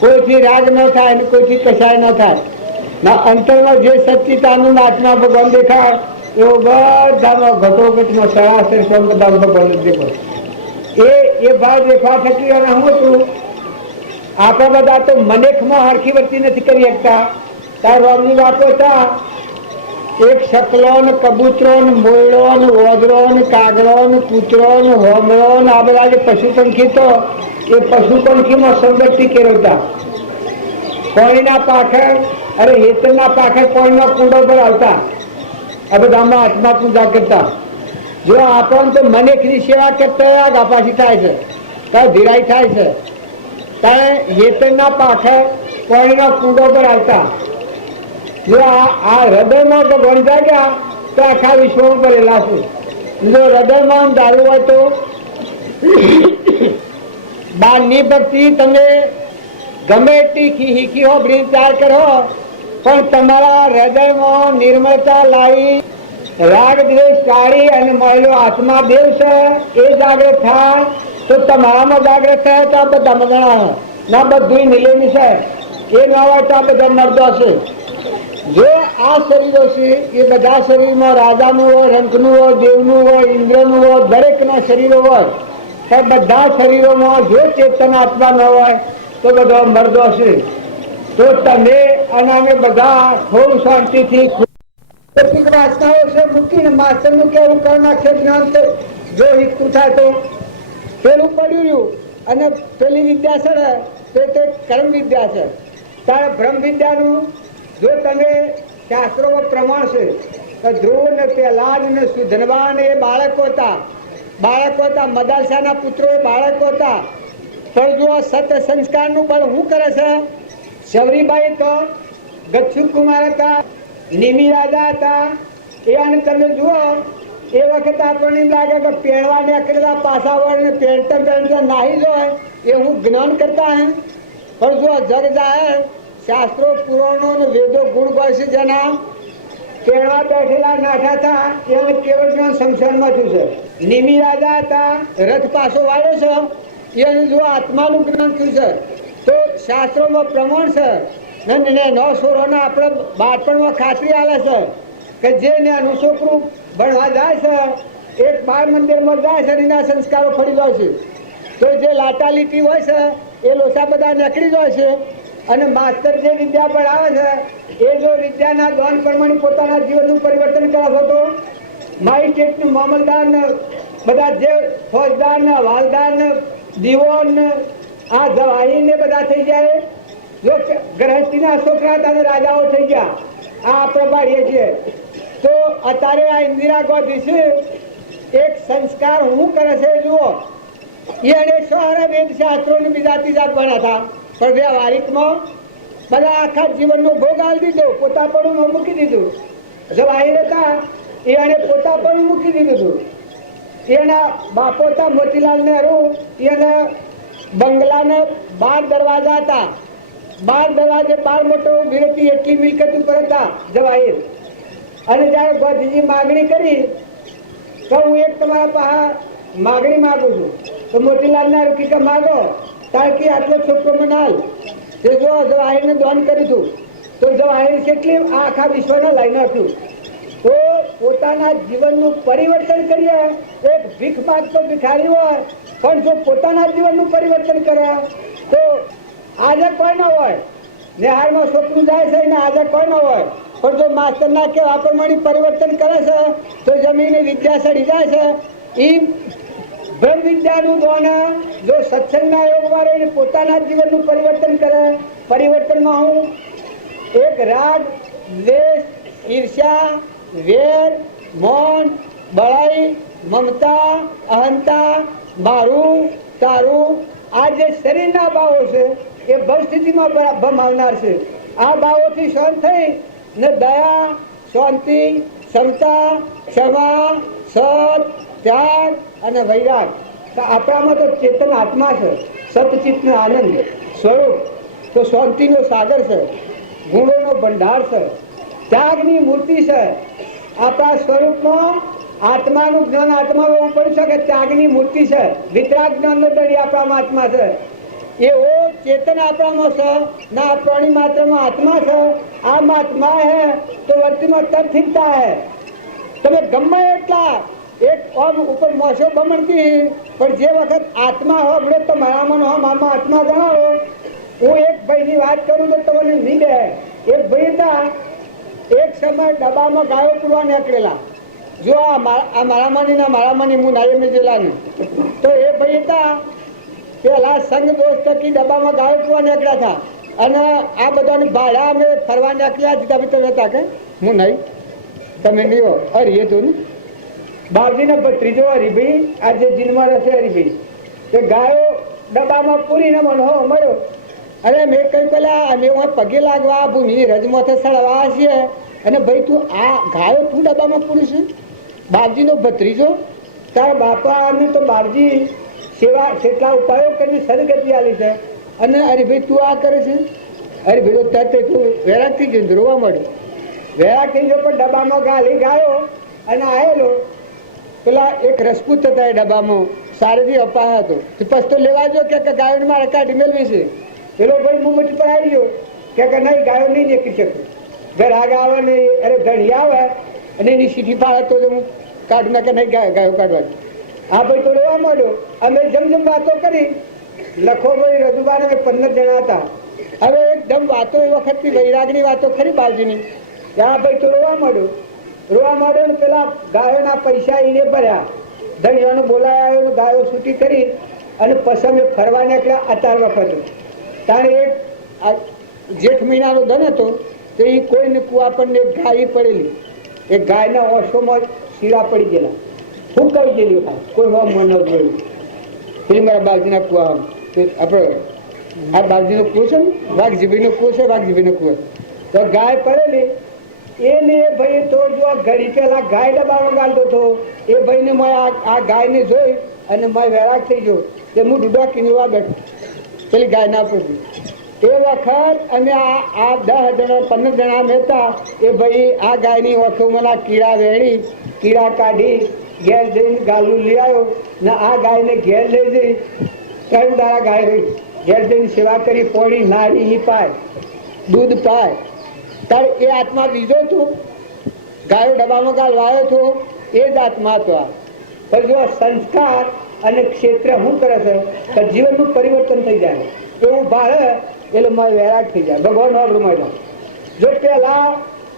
કોઈથી રાગ ન થાય ને કોઈથી કસાય ન થાય. ના અંતરમાં જે સચ્ચિદાનંદ આત્મા ભગવાન દેખાય એવો બધામાં ઘટોઘટમાં સરાસર સ્વયં બધા ભગવાન દેખાય. એ ભાવ દેખવા થકી અને હું હતું આપણે બધા તો મનેખમાં હરખી વર્તી નથી કરી શકતા. તાર રામની વાતો હતા એક શકલો ને કબૂતરો ને મોયડો ને ઓદરો ને કાગડો ને કૂતરો ને હોમળો ને આ બધા જે પશુ પંખી તો એ પશુ પંખીમાં સંગતિ કેળવતા. કોઈના પાખર અરે હેતરના પાખર કોઈના કુંડો પર આવતા. આ બધામાં આત્મા પૂજા કરતા. જો આપણને તો મનેખની સેવા કરતા આગાપાછી થાય છે, ત્યારે ધીરાઈ થાય છે. ત્યારે હેતરના પાખર કોઈના કુંડો પર આવતા. જો આ હૃદયમાં ભગવાન જાગ્યા તો આખા વિશ્વમાં ભરેલા છે. જો હૃદયમાં દારૂ હોય તો બહારની ભક્તિ તમે ગમે એટલી હીખી હો વિચાર કરો પણ તમારા હૃદયમાં નિર્મળતા લાવી રાગ દ્વેષ ટાળી અને મળેલો આત્મા દેવ છે એ જાગૃત થાય તો તમારામાં જાગૃત થાય તો આ બધામાં ગણાવે. ના બધું નિલેમી છે એ ના હોય તો આ બધા મર્દો છે. જે આ શરીરો છે એ બધા શરીરમાં રાજાનું હોય, રંકનું હોય, દેવનું હોય, ઇન્દ્રનું હોય, દરેકના શરીરો હોય. પણ બધા શરીરોમાં જો ચેતન આત્મા ન હોય તો બધા મર્દો છે. તો તમે અને અમે બધા ખૂબ શાંતિથી વાસનાઓ છે મૂકીને માસ્ટરનું કેવું કરી નાખશે જ્ઞાન તો જો હિતકું થાય તો પેલું પડ્યું રહ્યું. અને પેલી વિદ્યા છે તે કર્મ વિદ્યા છે. ત્યારે બ્રહ્મ વિદ્યાનું જો તમે શાસ્ત્રોમાં પ્રમાણ છે તો ધ્રુવ ને પ્રહલાદ ને સુધનવા ને એ બાળકો હતા. મદાલસાના પુત્રો બાળકો હતા. પણ જો સત સંસ્કારનું બળ શું કરે છે? શબરીબાઈ તો ગચ્છુ કુમાર હતા, નિમી રાજા હતા. એ અને તમે જુઓ એ વખતે આપણને લાગે કે પહેરવા નીકળેલા પાસા વળને પહેરતા નાહી જાય એ હું જ્ઞાન કરતા હે. પણ જો જગ જાય શાસ્ત્રો પુરાણો અને વેદો ગુણ હોય છે જેના કેળવા બેઠેલા નાઠા હતા એને કેવળ જ્ઞાન સંસારમાં થયું છે. નિમી રાજા હતા, રથ પાસો વાળ્યો છે એને જો આત્માનું જ્ઞાન થયું છે. તો શાસ્ત્રોમાં પ્રમાણ છે ને નો સોરોના આપણે બાળપણમાં ખાતરી આવે છે કે જે નાનું છોકરું ભણવા જાય છે એક બાળ મંદિરમાં જાય છે એના સંસ્કારો ફરી જાય છે. તો જે લાટા લીટી હોય છે એ લોસા બધા નીકળી જાય છે. અને માસ્ટર જે વિદ્યા ભણાવે છે એ જો વિદ્યાના જ્ઞાન પ્રમાણે પોતાના જીવનનું પરિવર્તન કરે તો માઇસ્ટ્રેટનું મામલદાર ને બધા જે ફોજદાર ને હવાલદાર ને દીવાન ને આ જવાહી ને બધા થઈ જાય, જો ગ્રહસ્થીના છોકરા હતા ને રાજાઓ થઈ ગયા, આ આપણે બાળીએ છીએ. તો અત્યારે આ ઇન્દિરા ગાંધી છે, એક સંસ્કાર હું કરે છે જુઓ. એને સારા વેદ શાસ્ત્રોની બીજાતી જાત ભણ્યા હતા, પણ વ્યવહારિકમાં બધા આખા જીવનનો ભોગ આલી દીધો, પોતાપણું મૂકી દીધું. જવાહીર હતા એને પોતાપણું મૂકી દીધું. એના બાપો હતા મોતીલાલ નહેરુ, એના બંગલાને 12 દરવાજા હતા, 12 દરવાજે 12 મોટો વિરતી એટલી મિલકત ઉપર હતા જવાહીર. અને જ્યારે ગાંધીજી માગણી કરી તો હું એક તમારા પાસે માગણી માગું છું, તો મોતીલાલ નહેરુ કે માગો. તારકી આટલો છોકરો મને હાલ. તે જો જવાહીરને દાન કર્યું તો જવાહીર કેટલી આખા વિશ્વને લઈ નાખ્યું. તો પોતાના જીવનનું પરિવર્તન કરીએ. એક ભીખ માંગતો ભિખારી હોય, પણ જો પોતાના જીવનનું પરિવર્તન કરે તો આજે કોઈ ના હોય. નિહાળમાં છોકરું જાય છે ને આજે કોઈ ના હોય, પણ જો માસ્ટર ના કે વાપરમાણી પરિવર્તન કરે છે તો જમીનની વિદ્યા સડી જાય છે. એ બ્રહ્મ વિદ્યાનું દોના જો સત્સંગના યોગ વાળે પોતાના જીવનનું પરિવર્તન કરે. પરિવર્તનમાં હું એક રાગ, દ્વેષ, ઈર્ષ્યા, વેર, મૌન, બળાઈ, મમતા, અહંતા, મારું, તારું, આ જે શરીરના ભાવો છે એ ભવ સ્થિતિમાં ભમાવનાર છે. આ ભાવોથી શાંત થઈ ને દયા, શાંતિ, ક્ષમતા, ક્ષમા, સત, ત્યાગ અને વૈરાગ. આપણામાં તો ચેતન આત્મા છે, સતચિત્તનો આનંદ સ્વરૂપ, તો શાંતિનો સાગર છે, ગુણોનો ભંડાર છે, ત્યાગની મૂર્તિ છે. આપણા સ્વરૂપમાં આત્માનું જ્ઞાન આત્મામાં એવું પડી શકે, ત્યાગની મૂર્તિ છે. વિતરાગ જ્ઞાનનો દળી આપણામાં આત્મા છે. એવો ચેતન આપણામાં છે ના પ્રાણી માત્રમાં આત્મા છે. આમ આત્મા હે તો વર્તિમાં તર થીકતા હે. તમે ગમે એટલા એક ઓમ ઉપર મોસો બમણતી, પણ જે વખત આત્મા હો બળે તો મારામાં હો મામા આત્મા જણાવો. હું એક ભાઈની વાત કરું તો તમને નહીં દે. એક ભાઈ હતા, એક સમય ડબ્બામાં ગાયો પૂરવા નીકળેલા. જો આ મારામાની હું નાયમ જેલાની. તો એ ભાઈ હતા પેલા સંઘ દોસ્ત થકી ડબ્બામાં ગાયો પૂરવા નીકળ્યા હતા. અને આ બધાને ભાડા અમે ફરવા નીકળ્યા જુદા તમે હતા કે હું નહીં, તમે નહીં હો. હરિએ તું ને બાપજીને ભત્રીજો હરિભાઈ, આજે જીનમાં રહેશે હરિભાઈ, તો ગાયો ડબ્બામાં પૂરીને મને હો મળ્યો. અરે મેં કહ્યું પેલા અમે પગે લાગવા ભૂમિ રજમાંથી સળવા છીએ, અને ભાઈ તું આ ગાયો તું ડબ્બામાં પૂરી છે? બાપજીનો ભત્રીજો. તારા બાપાની તો બાપજી સેવા કેટલા ઉપાયો કરીને સદગતિ આલી છે, અને હરિભાઈ તું આ કરે છે? હરિભાઈ તો તરત તું વેરાગ થઈ ગયો, રોવા મળ્યો. વેરાગ થઈ ગયો, પણ ડબ્બામાં ગાલી ગાયો અને આવેલો. પેલા એક રસપૂત હતા એ ડબ્બામાં, સારેથી અપાહ હતો. પછી તો લેવા જો કે ગાયોને મારે કાઢી મેળવી છે. પેલો ભાઈ મુંબઈ પર આવી ગયો કે નહીં ગાયો નહીં નીકળી શકું. ઘર આગ આવે ને અરે ધણી આવે અને એની સીટી પાડે તો હું કાઢ નાખે નહીં ગાયો કાઢવાની. આ ભાઈ તો લેવા માંડ્યો. અમે જેમ વાતો કરી, લખોભાઈ રજુબાને અમે 15 જણા હતા. હવે એકદમ વાતો એ વખતની વૈરાગની વાતો ખરી બાજુની. આ ભાઈ તો રોવા માંડ્યો. ને પેલા ગાયોના પૈસા એને ભર્યા, ધણીઓને બોલાયા, ગાયો છૂટી કરી અને પછી અમે ફરવા નીકળ્યા. અતાર વખત તારે એક જેઠ મહિનાનો ધન હતો, તો એ કોઈને કુવા પર એક ગાય પડેલી. એ ગાયના ઓછોમાં શીરા પડી ગયેલા, ફૂંકાઈ ગયેલી. કોઈ હોમ ન જોયું. પેલી મારા બાજુના કુવા, આપણે આ બાજુનો કુવો છે ને, વાઘજીભાઈનો કુવો છે, વાઘજીભાઈનો કુવો. તો ગાય પડેલી. એને એ ભાઈ તો જો ઘડી પેલા ગાય ડબ્બામાં ગાલતો હતો. એ ભાઈને મેં આ ગાયને જોઈ અને મેં વેરાગ થઈ ગયો કે હું ડૂબા કિનવા બેઠો પેલી ગાય ના પૂછી. એ વખત અમે આ 10 જણા 15 જણા અમે હતા. એ ભાઈ આ ગાયની ઓખોમાં કીડા વેણી, કીડા કાઢી ઘેર જઈને ગાલું લઈ આવ્યો ને આ ગાયને ઘેર લઈ જઈ 3 દાડા ગાય રહી. ઘેર જઈને સેવા કરી, પોણી નારી પાય, દૂધ પાય. તારે એ આત્મા બીજો હતો, ગાયો ડબ્બામાં ગાલવાયો હતો, એ જ આત્મા હતો. આ પણ જો સંસ્કાર અને ક્ષેત્ર શું કરે છે કે જીવનનું પરિવર્તન થઈ જાય એવું ભાળે એટલે મારે વેરાગ થઈ જાય. ભગવાન વાપરમાં જો પેલા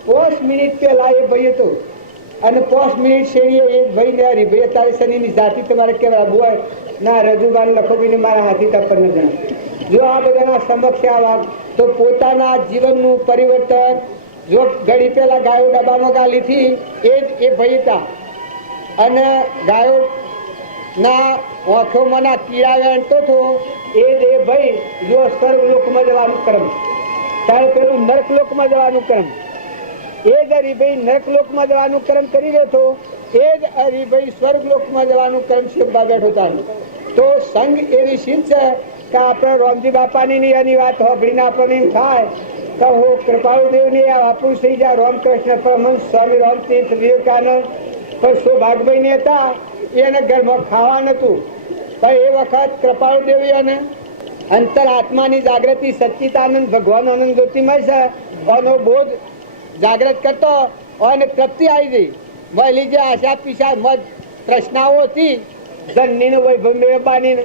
5 મિનિટ પેલા એ ભાઈ હતો અને 5 મિનિટ શેરીએ એક ભાઈ ને હરીભાઈ તારી શનિની જાતિ તમારે કેવા હોય ના રજુબાન લખોબીને મારા હાથી તા 15 જણા જો આ બધાના સમક્ષ આવા તો પોતાના જીવનનું પરિવર્તન, જો ઘડી પહેલા ગાયો ડબ્બામાં ગાલી હતી એ ભાઈ હતા, અને ગાયો ના ઓઠોમાં ના કીડા વેણતો હતો એ ભાઈ જો સ્વર્ગલોકમાં જવાનું કર્મ, ત્યારે પેલું નરકલોકમાં જવાનું કર્મ, એ જ હરિભાઈ નરકલોકમાં જવાનું કર્મ કરી રહ્યો હતો, એ જ હરિભાઈ સ્વર્ગલોકમાં જવાનું કર્મ શીખવા બેઠો હતા. તો સંઘ એવી શીખ છે કે આપણે રામજી બાપાની એની વાત હોભળીને આપણને એમ થાય કે હું કૃપાળુદેવની આ વાપરું થઈ જાય. રામકૃષ્ણ પરમહંસ સ્વામી રામતીર્થ વિવેકાનંદ પણ સૌભાગભાઈ ને હતા, એને ઘરમાં ખાવા નતું, પણ એ વખત કૃપાળુદેવી અને અંતર આત્માની જાગૃતિ સચ્ચિદાનંદ ભગવાન આનંદ જ્યોતિમય છે એનો બોધ જાગૃત કરતો અને તૃપ્તિ આવી ગઈ. વહેલી જે આશા પીછા મત તૃષ્ણાઓ હતી, ધનની વૈભવ મેળવવાની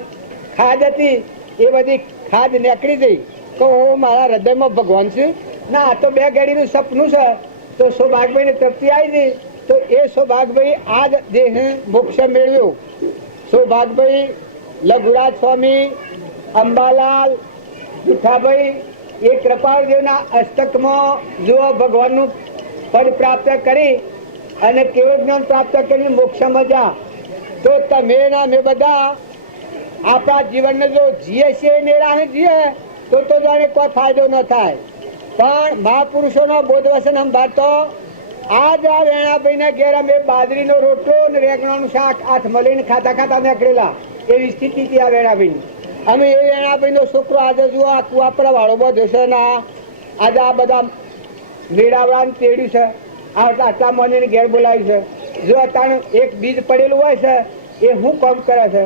ખાદ હતી, એ બધી ખાદ નીકળી ગઈ. તો હું મારા હૃદયમાં ભગવાન છું ના, આ તો બે ઘડીનું સપનું છે. તો સૌભાગભાઈને તૃપ્તિ આવી ગઈ. તો એ સૌભાગભાઈ આ જ દેહ મોક્ષ મેળવ્યો. સૌભાગભાઈ લઘુરાજ સ્વામી, અંબાલાલ, જુઠાભાઈ એ કૃપાળદેવના અષ્ટકમાં જો ભગવાનનું પદ પ્રાપ્ત કરી અને કેવળ જ્ઞાન પ્રાપ્ત કરી મોક્ષમાં જા. તો તમે ના મેં બધા આપણા જીવનને જો જીએ છીએ ને રાહ જીએ તો જાણે કોઈ ફાયદો ન થાય. પણ મહાપુરુષોનો બોધવચન સંભાળતો આજ આ વેણાભાઈના ઘેર અમે બાજરીનો રોટલો અને રેંગણાનું શાક હાથમાં લઈને ખાતા ખાતા નીકળેલા, એવી સ્થિતિ હતી આ વેણાભાઈની. અમે એ વેણાભાઈનો છોકરો આજે જુઓ આ કુવાપરા વાળો બધો છે ને આજે આ બધા મેળાવડાને તેડ્યું છે, આટલા મને ઘેર બોલાવ્યું છે. જો અત્યારે એક બીજ પડેલું હોય છે એ શું કામ કરે છે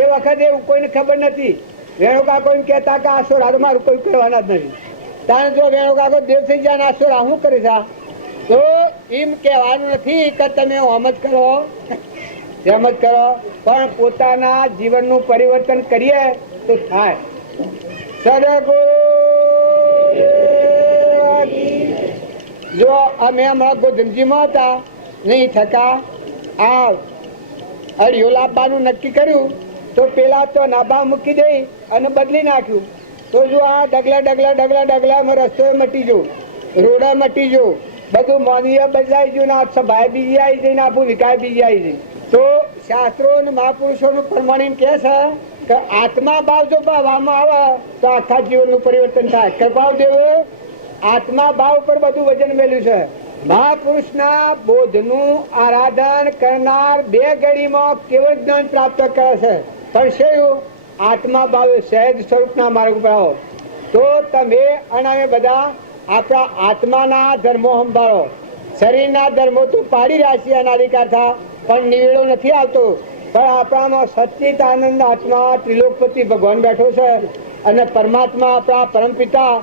એ વખતે એવું કોઈને ખબર નથી. વેણુ કાકો એમ કહેતા કે આ સોરા મારું કોઈ કરવાના જ નથી. તાણે જો વેણુ કાકો દેવ થઈ જાય ને આ સોરા શું કરે છે, તો એમ કહેવાનું નથી કે તમે આમ જ કરો તેમ જ કરો, પણ પોતાના જીવનનું પરિવર્તન કરીએ તો થાય. જો અમે હમણાં ગોધમજીમાં હતા નહીં થકા આ અડિયો લાવવાનું નક્કી કર્યું, તો પેલા તો નાબા મૂકી દઈ અને બદલી નાખ્યું. તો જો આ ડગલામાં રસ્તો મટી ગયો, રોડા મટી ગયો, બધું મોનીય બદલાઈ ગયું ને આ સભાએ બીજી આવી જઈને આપું વિકાય બીજી આવી જઈ. તો શાસ્ત્રો અને મહાપુરુષોનું પ્રમાણ કહે છે કે આત્મા ભાવ જો ભાવવામાં આવે તો આખા જીવનનું પરિવર્તન થાય. કૃપાળદેવે આત્મા ભાવ પર બધું વજન મેળ્યું છે. મહાપુરુષના બોધનું આરાધન કરનાર બે ઘડીમાં કેવળ જ્ઞાન પ્રાપ્ત કરે છે. પણ શું આત્મા ભાવે સહેજ સ્વરૂપના માર્ગ પર આવો તો તમે અને અમે બધા આપણા આત્માના ધર્મો સંભાળો. શરીરના ધર્મો તો પાડી રહ્યા છીએ અનાધિકાર થા, પણ નિવેડો નથી આવતો. પણ આપણામાં સચ્ચિત આનંદ આત્મા ત્રિલોકપતિ ભગવાન બેઠો છે અને પરમાત્મા આપણા પરમપિતા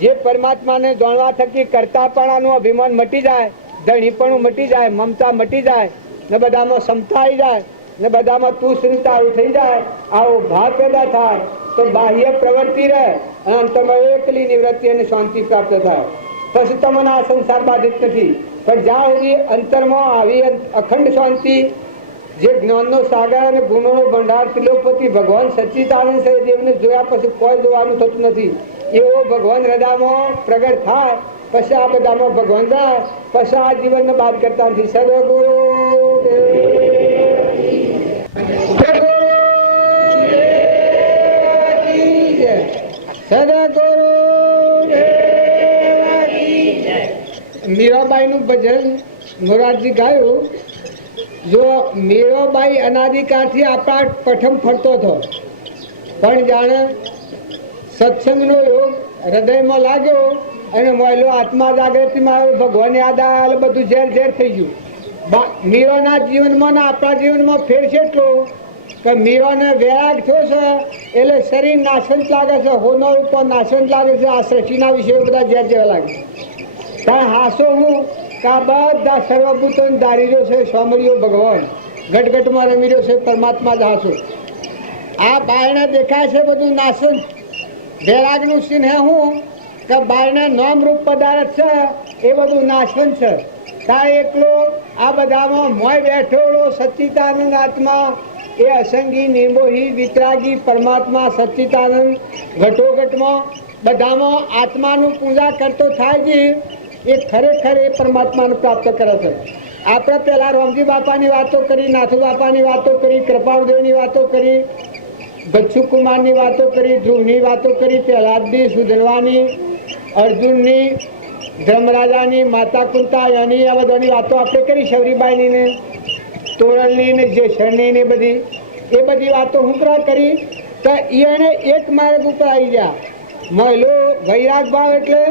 જે પરમાત્માને જાણવા થકી કરતાપણાનું અભિમાન મટી જાય, ધણીપણું મટી જાય, મમતા મટી જાય ને બધામાં ક્ષમતા આવી જાય ને બધામાં તું તારું થઈ જાય, આવો ભાવ પેદા થાય તો બાહ્ય પ્રવૃત્તિ રહે અને અંતમાં એકલી નિવૃત્તિ અને શાંતિ પ્રાપ્ત થાય. પછી તમને આ સંસાર બાધિત નથી. પણ જ્યાં સુધી અંતરમાં આવી અખંડ શાંતિ, જે જ્ઞાનનો સાગર અને ગુણોનો ભંડાર ત્રિલોકપતિ ભગવાન સચ્ચિદાનંદ છે દેવને જોયા પછી કોઈ જોવાનું થતું નથી. એવો ભગવાન હૃદયમાં પ્રગટ થાય પછી આ બધામાં ભગવાન જાય, પછી આ જીવનને બાદ કરતા નથી. સદગુરુ મીરાબાઈ નું ભજન મોરારજી ગાયું. જો મીરાબાઈ અનાદિકાળથી આપણા પઠમ ફરતો હતો, પણ જાણે સત્સંગનો યોગ હૃદયમાં લાગ્યો અને મહિલો આત્મા જાગૃતિમાં આવ્યો, ભગવાન યાદ આવે, બધું ઝેર થઈ ગયું. મીરાના જીવનમાં ને આપણા જીવનમાં ફેર છે એટલો કે મીરાને વૈરાગ થયો છે એટલે શરીર નાશવંત લાગે છે, હોનો ઉપર નાશવંત લાગે છે. આ સૃષ્ટિના વિષયો બધા ઝેર જેવા લાગે છે. પણ હાસો હું કે આ બધા સર્વભૂતો ધારી રહ્યો છે સ્વામરીઓ ભગવાન, ગટગટમાં રમી રહ્યો છે પરમાત્મા જ હાસો. આ બાયણા દેખાય છે બધું નાશવંત. વૈરાગનું સિંહ હું કે બાયના નામરૂપ પદાર્થ છે એ બધું નાશવંત છે. તા એકલો આ બધામાં મોય બેઠોળો સચ્ચિદાનંદ આત્મા એ અસંગી નિર્મોહી વિતરાગી પરમાત્મા સચ્ચિદાનંદ ઘટોઘટમાં બધામાં આત્માનું પૂજા કરતો થાય છે એ ખરેખર એ પરમાત્માને પ્રાપ્ત કરે છે. આપણે પહેલાં રામજી બાપાની વાતો કરી, નાથુ બાપાની વાતો કરી, કૃપાળદેવની વાતો કરી, ગચ્છુકુમારની વાતો કરી, ધ્રુવની વાતો કરી, પ્રહલાદની, સુધનવાની, અર્જુનની, ધર્મરાજાની, માતા કુંતા, યાની, આ બધાની વાતો આપણે કરી, શબરીબાઈની ને તોરલની ને જેસરની ને બધી એ બધી વાતો હું કરી તો એને એક માર્ગ ઉપર આવી ગયા. મહિલો વૈરાગ ભાવ એટલે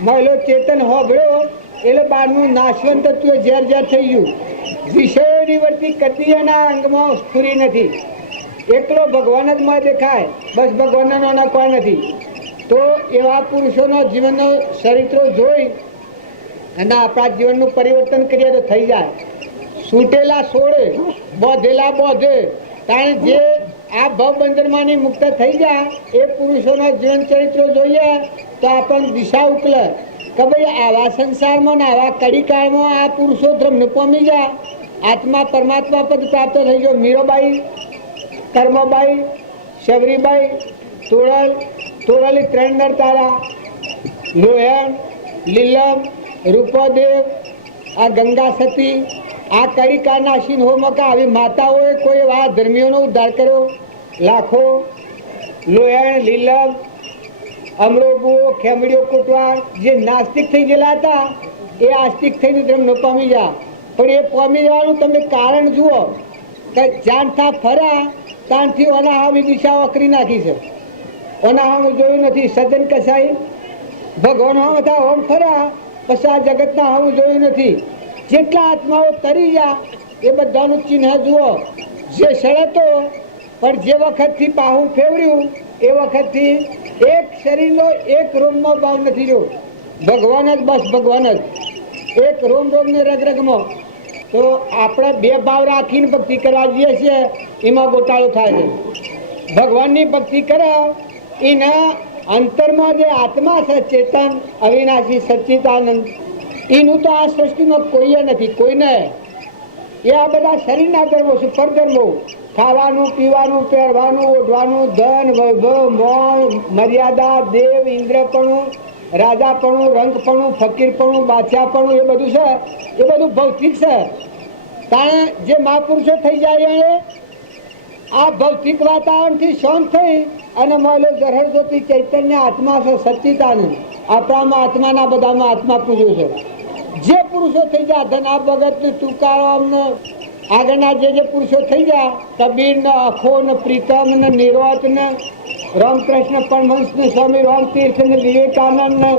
મહિલો ચેતન હોભળ્યો એટલે બહારનું નાશવંત તત્વ ઝેર ઝેર થઈ ગયું. વિષયોની વર્તી કદી એના અંગમાં સ્ફુરી નથી. એકલો ભગવાન જ માં દેખાય, બસ ભગવાનનો ના કોઈ નથી. તો એવા પુરુષોનો જીવનનો ચરિત્રો જોઈ અને આપણા જીવનનું પરિવર્તન કરીએ તો થઈ જાય. છૂટેલા છોડે, બોધેલા બોધે. કારણ જે આ ભવબંધનમાંની મુક્ત થઈ જાય એ પુરુષોના જીવન ચરિત્રો જોઈએ તો આપણને દિશા ઉકલે કે ભાઈ આવા સંસારમાં ને આવા કડીકાળમાં આ પુરુષો ધર્મને પામી જાય, આત્મા પરમાત્મા પદ પ્રાપ્ત થઈ ગયો. મીરાબાઈ, કર્મબાઈ, શબરીબાઈ, તોરલી 3 નર તારા, લોહેણ, લીલમ, રૂપદેવ, આ ગંગા સતી, આ કડીકાળના સિંહોમાં આવી માતાઓએ કોઈ એવા ધર્મીઓનો ઉદ્ધાર કર્યો. લાખો લોહેણ, લીલમ, અમરોબુઓ, ખેમડીઓ, કોટવાર જે નાસ્તિક થઈ ગયેલા હતા એ આસ્તિક થઈને ધર્મ ન પામી જા. પણ એ પામી જવાનું તમે કારણ જુઓ કે જાણતા ફર્યા ત્યાંથી ઓનાહામી દિશા વકરી નાખી છે. ઓનાહામી જોયું નથી. સજ્જન કસાઈ ભગવાન હા બધા હોમ ફર્યા પછી આ જગતના હામ જોયું નથી. જેટલા આત્માઓ તરી ગયા એ બધાનું ચિહ્ન જુઓ. જે સળતો પણ જે વખતથી બાહુ ફેવર્યું એ વખતથી એક શરીરનો એક રોમમાં ભાવ નથી રહ્યો. ભગવાન જ, બસ ભગવાન જ, એક રોમ રોમને રગરગમાં. તો આપણે બે ભાવ રાખીને ભક્તિ કરવા જઈએ છીએ એમાં ગોટાળો થાય છે. ભગવાનની ભક્તિ કરે એના અંતરમાં જે આત્મા છે ચેતન અવિનાશી સચ્ચિદાનંદ એનું તો આ સૃષ્ટિમાં કોઈ નથી, કોઈને. એ આ બધા શરીરના ધર્મો છે, પરધર્મો. ખાવાનું, પીવાનું, પહેરવાનું, ઓઢવાનું, ધન, વૈભવ, મોહ, મર્યાદા, દેવ, ઇન્દ્રપણું, રાજાપણું, રંગપણું, ફકીરપણું, બાદશાહપણું એ બધું છે એ બધું ભૌતિક છે. કારણ જે મહાપુરુષો થઈ જાય એ આ ભૌતિક વાતાવરણથી શાંત થઈ અને મહિલો જરહર જ્યોતિ ચૈતન્ય આત્મા છે સચ્ચિદાનંદ. આપણામાં આત્માના બધામાં આત્મા પૂર્યો છે. જે પુરુષો થઈ ગયા ધના ભગત ને તુકારામ ને આગળના જે પુરુષો થઈ ગયા કબીર ને અખો ને પ્રીતમ ને નિરોધ ને રામકૃષ્ણ પરમહંસ ને સ્વામી રામતીર્થ ને વિવેકાનંદ ને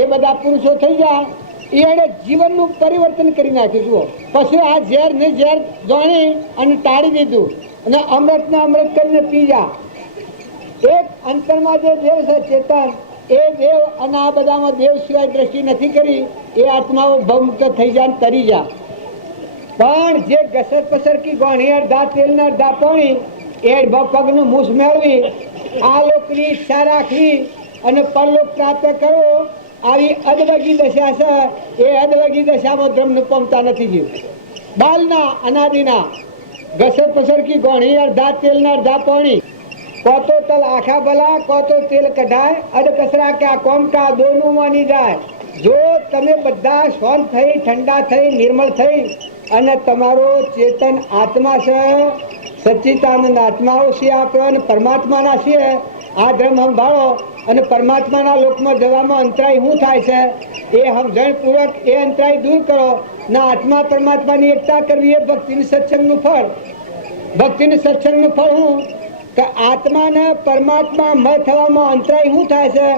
એ બધા પુરુષો થઈ ગયા એને જીવનનું પરિવર્તન કરી નાખ્યું. જુઓ પછી આ ઝેર ને ઝેર જાણી અને ટાળી દીધું અને અમૃત ને અમૃત કરીને પી જા. એક અંતરમાં જે દેવ છે ચેતન એ દેવ અને આ બધામાં દેવ સિવાય દ્રષ્ટિ નથી કરી એ આત્માઓ ભવમુક્ત થઈ જાય ને તરી જા. પણ જે ઘસર પસર કી ગોણી અડધા તેલ ને અડધા પાણી એ પગનું મૂસ મેળવી આ લોકની ઈચ્છા રાખવી અને પરલોક પ્રાપ્ત કરો આવી અદવગી દશા છે. એ અદવગી દશામાં ધર્મને પામતા નથી જીવ. બાલના અનાદિના ઘસર પસર કી ગોણી અડધા તેલ ને અડધા પાણી. કોતો તલ આખા ભલા, કોતો તેલ કઢાય, અડ કસરા ક્યાં કોમ કા દોનું માની જાય. જો તમે બધા શાંત થઈ, ઠંડા થઈ, નિર્મળ થઈ અને તમારો ચેતન આત્મા છે સચ્ચિદાનંદ આત્માઓ છે આપણે પરમાત્માના છીએ આ ધર્મ સંભાળો અને પરમાત્માના લોકમાં જવામાં અંતરાય શું થાય છે એ સમજણપૂર્વક એ અંતરાય દૂર કરો ને આત્મા પરમાત્માની એકતા કરવી એ ભક્તિની સત્સંગનું ફળ. ભક્તિની સત્સંગનું ફળ શું કે આત્માને પરમાત્મા મય થવામાં અંતરાય શું થાય છે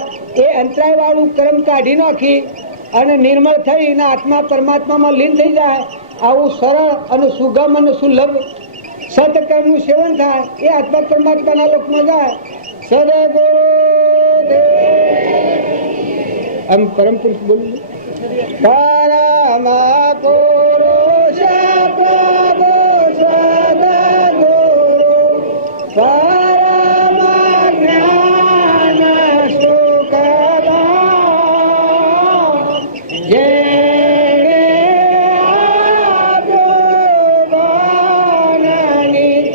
એ અંતરાય વાળું કર્મ કાઢી નાખી અને નિર્મળ થઈને આત્મા પરમાત્મામાં લીન થઈ જાય. આવું સરળ અને સુગમ અને સુલભ સતકર્મનું સેવન થાય એ આત્મા પરમાત્માના લોકમાં જાય. સદગુરુ પરમ પુરુષ બોલું પરમ પુરુષ પ્રભુ સદગુરુ પરમ જ્ઞાન સુખદામ જેણે આપ્યો જ્ઞાનની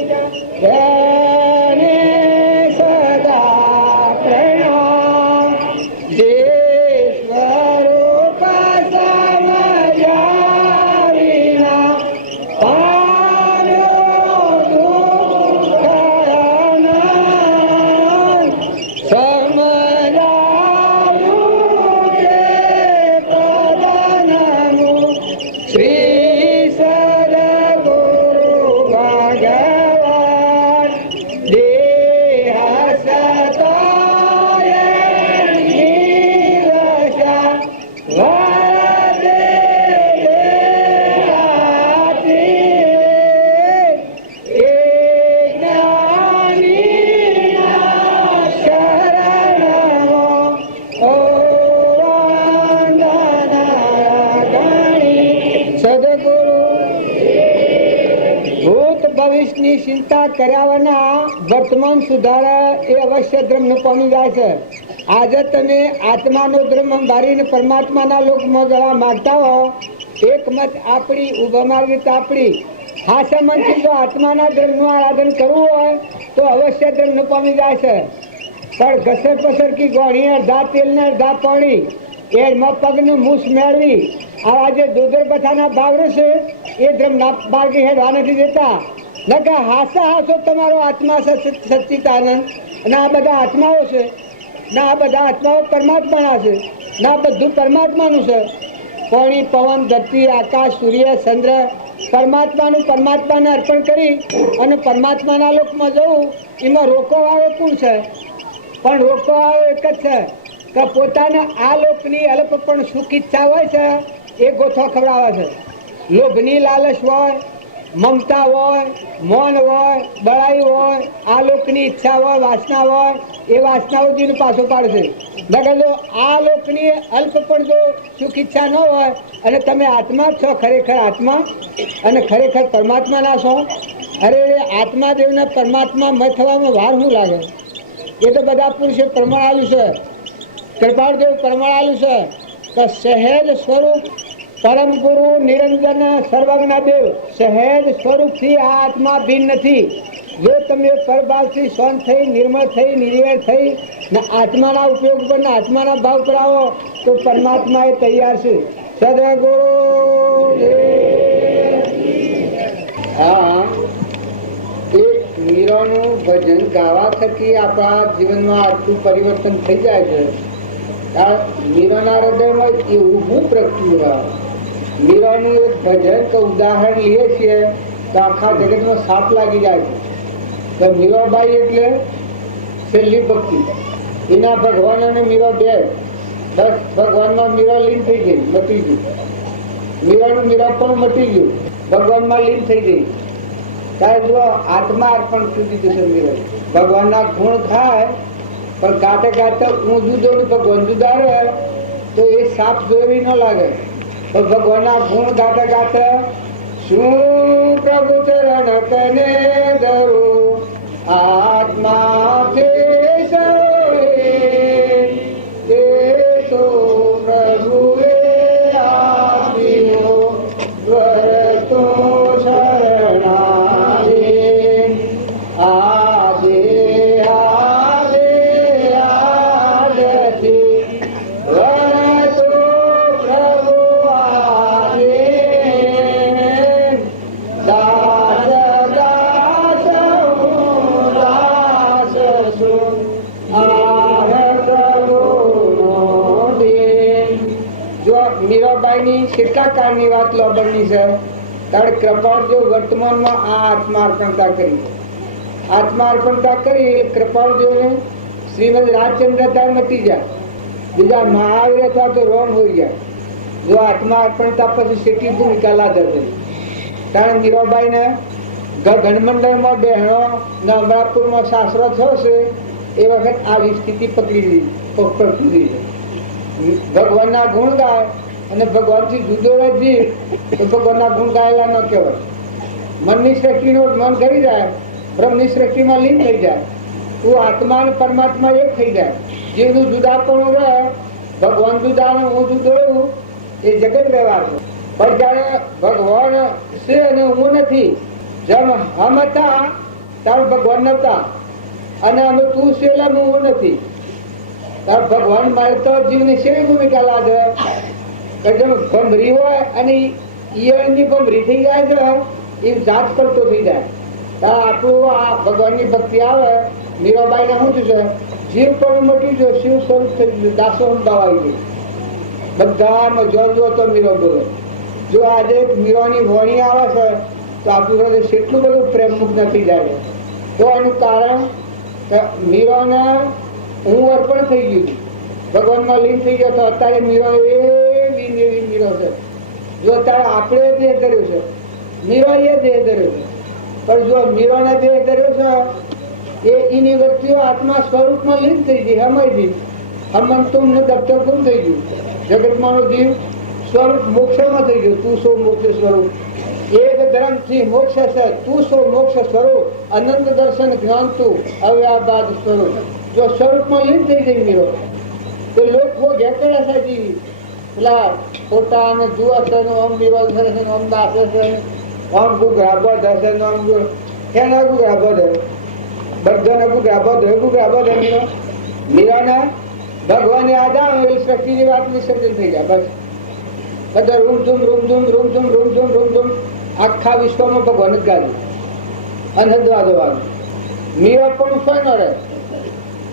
ચિંતા કર્યા વિના વર્તમાન સુધારા એ અવશ્ય ધર્મને પામી જાય છે. આજે તમે આત્માનો ધર્મ બારીને પરમાત્માના લોકમાં જવા માંગતા હો, એક મત આપણી ઉભા માર્ગીત આપણી હાસા મનથી જો આત્માના ધર્મનું આરાધન કરવું હોય તો અવશ્ય ધર્મને પામી જાય છે. પણ ઘસર પસર કી ગોળી અડધા તેલ ને અડધા પાણી એમાં પગનું મૂસ મેળવી આવા જે દોદર બથાના ભાવ છે એ ધર્મ માર્ગે હેડવા નથી દેતા. નકા હાસા હાસો તમારો આત્મા સચ્ચિદાનંદ અને આ બધા આત્માઓ છે ને આ બધા આત્માઓ પરમાત્માના છે ને આ બધું પરમાત્માનું છે. પાણી પવન ધરતી આકાશ સૂર્ય ચંદ્ર પરમાત્માનું પરમાત્માને અર્પણ કરી અને પરમાત્માના લોકમાં જવું એમાં રોકો આવે કોણ છે? પણ રોકો આવે એક જ છે કે પોતાને આ લોકની અલ્પ પણ સુખ ઈચ્છા હોય છે એ ગોથો ખવડાવે છે. લોભની લાલચ હોય, મમતા હોય, મૌન હોય, બળાઈ હોય, આ લોકની ઈચ્છા હોય, વાસના હોય, એ વાસનાઓ જીને પાછો પાડશે. નકર જો આ લોકની અલ્પ પણ જો સુખ ઈચ્છા ન હોય અને તમે આત્મા જ છો, ખરેખર આત્મા અને ખરેખર પરમાત્માના છો, અરે આત્મા દેવને પરમાત્મા મત થવામાં વાર શું લાગે? એ તો બધા પુરુષે પ્રમાણ આવ્યું છે, કૃપાળદેવ પ્રમાણ આવ્યું છે કે સહેજ સ્વરૂપ પરમ ગુરુ નિરંજન સર્વજ્ઞ દેવ સહેજ સ્વરૂપથી આ આત્મા ભિન્ન નથી. જો તમે પરભાવથી શાંત થઈ, નિર્મળ થઈ, નિર્વેર થઈ ને આત્માના ઉપયોગ પર ને આત્માના ભાવ પર આવો તો પરમાત્મા એ તૈયાર છે. સદગુરુ હા, એક મીરાનું ભજન ગાવા થકી આપણા જીવનમાં આટલું પરિવર્તન થઈ જાય છે. મીરાના હૃદયમાં એવું શું પ્રગટ્યું? મીરાનું એક ભજન તો ઉદાહરણ લઈએ છીએ તો આખા જગતમાં સાપ લાગી જાય છે. તો મીરાબાઈ એટલે છેલ્લી ભક્તિ. એના ભગવાન અને મીરા બે બસ ભગવાનમાં મીરા લીન થઈ ગઈ, મટી ગઈ. મીરાનું મીરા પણ મટી ગયું, ભગવાનમાં લીન થઈ ગઈ. સાહેબ જો આત્મા અર્પણ કરી દીધું છે મીરા. ભગવાનના ગુણ ખાય પણ કાંટે કાંટે ઊંધું જોડું ભગવાન જુદા રહે તો એ સાપ જોવી ન લાગે. તો ભગવાનના ગુણ ગાતે ગાતે શું પ્રભુ ચરણ કને ધરું આત્મા તે તો પ્રભુએ આપ્યો વરતો શરણારે આદે આદે આદથી વરતો પ્રભુ આદે દાસ દાસ હું દાસ છું મીરાબાઈની કેટલા કાળની વાત લોબરની છે. ત્યારે કૃપાળદેવ વર્તમાનમાં આ આત્માર્પણતા કરી. આત્માર્પણતા કરી કૃપાળદેવને શ્રીમદ રાજચંદ્ર મટી જાય, બીજા મહાવીર અથવા તો રોમ હોઈ જાય. જો આત્માર્પણતા પછી કેટલી ભૂમિકા લાદે છે. ત્યારે મીરાબાઈને ઘનમંડળમાં બહેનો ને અમરાપુરમાં સાસરો થયો છે એ વખત આવી સ્થિતિ પકડી દીધી. ભગવાનના ગુણ ગાય અને ભગવાનથી જુદો રહી તો ભગવાનના ગુણ ગાયેલા ન કહેવાય. મનની સૃષ્ટિનો મન કરી જાય, બ્રહ્મની સૃષ્ટિમાં લીન થઈ જાય, તું આત્મા અને પરમાત્મા એક થઈ જાય. જીવનું જુદાપણું રહે, ભગવાન જુદાનું હું જુદો, એ જગત વ્યવહાર છે. પણ જ્યારે ભગવાન છે અને હું નથી, જેમ હમ હતા ત્યારે ભગવાન નતા અને અમે તું છે એટલે હું નથી. ભગવાન મારે તો જીવની સેવી ભૂમિકા લાગે કે જેમ ભમરી હોય અને ઈયળની ભમરી થઈ જાય છે એ જાત કરતો થઈ જાય. આપણું આ ભગવાનની ભક્તિ આવે. મીરાબાઈને શું થયું છે? જીવ પણ મટી ગયો, શિવ સ્વરૂપ થઈ ગયું, દાસો અંબાવાઈ ગઈ. બધામાં જો તો મીરો બોલો. જો આજે મીરાની વાણી આવે છે તો આપણું હૃદય કેટલું બધું પ્રેમમુગ્ધ થઈ જાય. તો એનું કારણ કે મીરાને હું અર્પણ થઈ ગયું, ભગવાનમાં લીન થઈ ગયો. તો અત્યારે મીરો એવી મીરો છે. જો અત્યારે આપણે દેહ ધર્યો છે, મીરો એ દેહ ધર્યો છે. પણ જો મીરોને દેહ ધર્યો છે એ એની વ્યક્તિઓ આત્મા સ્વરૂપમાં લીન થઈ ગઈ, હમાઈ ગઈ. હમંતુમ ને દફતર ગુમ થઈ ગયું. જગતમાંનો જીવ સ્વરૂપ મોક્ષમાં થઈ ગયું. તું સો મોક્ષ સ્વરૂપ. એક ધર્મથી મોક્ષ છે, તું સો મોક્ષ સ્વરૂપ. અનંત દર્શન જ્ઞાનતું અવ્યાબાદ સ્વરૂપ જો સ્વરૂપમાં લીન થઈ જાય મીરો તો લોકો ઘેકડા સાજી પેલા પોતા અને જુआ છે ઓમ વિરોધ છે ઓમ દાસે છે ઓમ ગુગ્રાબો દસે ઓમ કેના ગુગ્રાબો દે બધાને ગુગ્રાબો દે મીરાના ભગવાને આદા સૃષ્ટિની વાત વિસર્જન થઈ ગયા બસ બધા રૂમ આખા વિશ્વમાં ભગવાન જ ગાયું અનહદવાદવાનું મીરા પણ શું ન રહે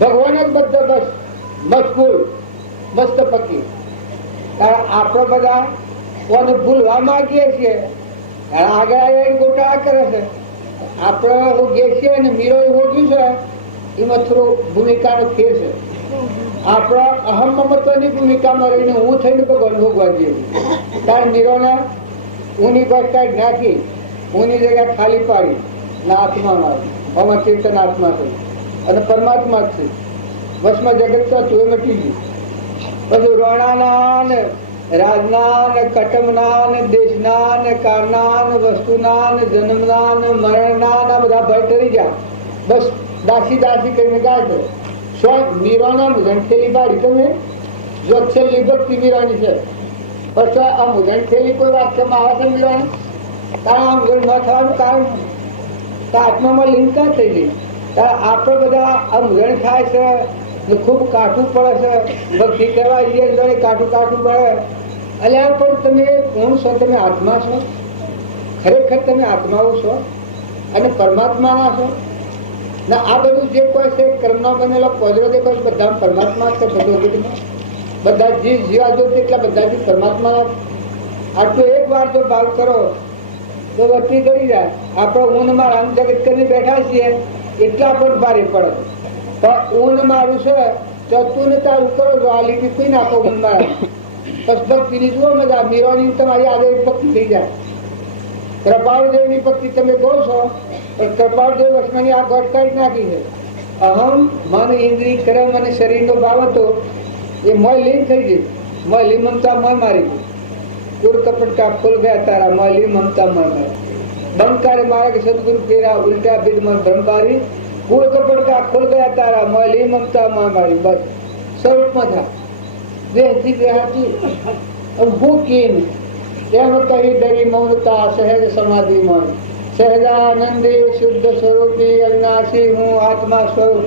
ભગવાન જ બધા બસ મજબૂર મસ્ત પકી કારણ આપણે બધા કોને ભૂલવા માંગીએ છીએ આગળ આવીને ગોટાળા કરે છે આપણે હોગીએ છીએ અને મીરો હોગ્યું છે એમાં થોડું ભૂમિકાનો ફેર છે આપણા અહમ મમત્વની ભૂમિકામાં રહીને હું થઈને ભગવાન ભોગવા જઈએ કારણ મીરોને ઊની ગોટાળ નાખી ઊની જગ્યા ખાલી પાડી ના આત્મામાં આમાં ચેતન આત્મા થઈ અને પરમાત્મા જ છે વસમાં જગત તો તું એ મટી ગયું બધું રોણાના ને રાજના ને કટમના ને દેશના ને કારના ને વસ્તુના ને જન્મના ને મરણના ને બધા ભય કરી ગયા બસ દાસી કરીને ગાય સો મીરાના મુગંઠેલી પાડી તમે જો છેલ્લી ભક્તિ મીરાની છે પછી આ મુગંઠેલી કોઈ વાક્યમાં આવે છે મીરાને કારણ આ મુગંઠ ન થવાનું કારણ તો આત્મામાં લીન ક્યાં થઈ ગઈ કારણ આપણે બધા આ મુગંઠ થાય છે ખૂબ કાઠું પડે છે ભક્તિ કરવા જઈએ કાઠું પડે અલ્યા પણ તમે કોણ છો તમે આત્મા છો ખરેખર તમે આત્માઓ છો અને પરમાત્માના છો ના આ બધું જે કોઈ છે કર્મના બનેલો પોજરો દેખાય બધા પરમાત્મા છે ભગવદગીતામાં બધા જે જીવાજો એટલા બધા જ પરમાત્માના આટલું એક વાર જો ભાવ કરો તો વટી કરી જાય આપણે ઊનમાં રામ જગત કરીને બેઠા છીએ એટલા પણ ભારે પડે પણ ઊન મારું છે તો તું ને તારું કરો છો આ લીટી પી નાખો ઊન મારા બસ ભક્તિની જુઓ મજા મીરાની તમારી આજે ભક્તિ થઈ જાય કૃપાળદેવની ભક્તિ તમે કહો છો પણ કૃપાળદેવ વસમાની આ ઘટ કાઢી નાખી છે અહમ મન ઇન્દ્રિય કર્મ અને શરીરનો ભાવ હતો એ મોય લીન થઈ ગઈ મોય લી મમતા મોય મારી ગઈ કુર કપટ કા ખુલ ગયા તારા મોય લી મમતા મોય મારી બંકારે મારા કે સદગુરુ ફેરા ઉલ્ટા બિદ મન બ્રહ્મબારી કુર કપટ કા ખુલ ગયા તારા મોય લી મમતા મોય મારી બસ સ્વરૂપમાં થા દેહથી દેહાથી હું કેમ એમ કહી ડરી મૌનતા સહેજ સમાધિ મૌન સહેજાનંદી શુદ્ધ સ્વરૂપી અવિનાશી હું આત્મા સ્વરૂપ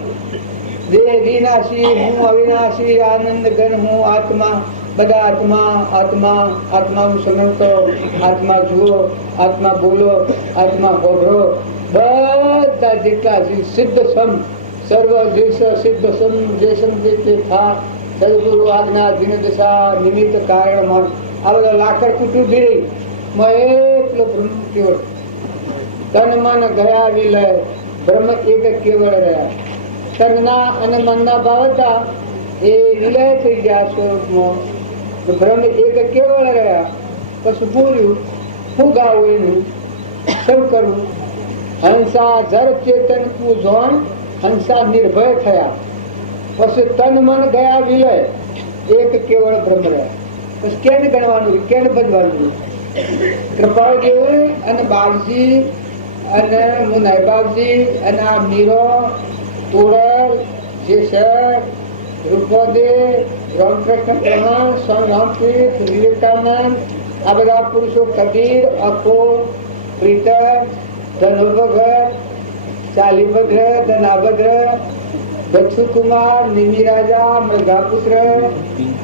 દેહ વિનાશી હું અવિનાશી આનંદ ઘન હું આત્મા બધા આત્માનું સ્મરણ કરો આત્મા જુઓ આત્મા બોલો આત્મા હોભરો બધા જેટલા સિદ્ધ સમ સર્વ દેશ સિદ્ધ સમ જેસમ જે થા સદગુરુ આજ્ઞા દિન દશા નિમિત્ત કારણ મન આ બધા લાકડ કુટું ભીડી એટલો બ્રહ્મ કેવળ તન મન ગયા વિલય બ્રહ્મ એક કેવળ રહ્યા તનના અને મનના ભાવ હતા એ વિલય થઈ ગયા સ્વરૂપમાં બ્રહ્મ એક કેવળ રહ્યા પછી બોલ્યું શું ગાવું એનું શું કરવું હંસા જર ચેતન કુ જોન હંસા નિર્ભય થયા પછી તન મન ગયા વિલય એક કેવળ બ્રહ્મ રહ્યા પછી કેને ગણવાનું કેને બધવાનું કૃપાળદેવ અને બાપજી અને મુનાઈ બાપજી અને આ મીરો તોડલ જેસર રૂપદેવ રામકૃષ્ણ પરમહંસ સ્વામી રામતીર્થ વિવેકાનંદ આ બધા પુરુષો કબીર અકોર પ્રીતમ ધનુભગત ચાલીભદ્ર ધનાભદ્ર દક્ષુકુમાર નિમિરાજા મૃગાપુત્ર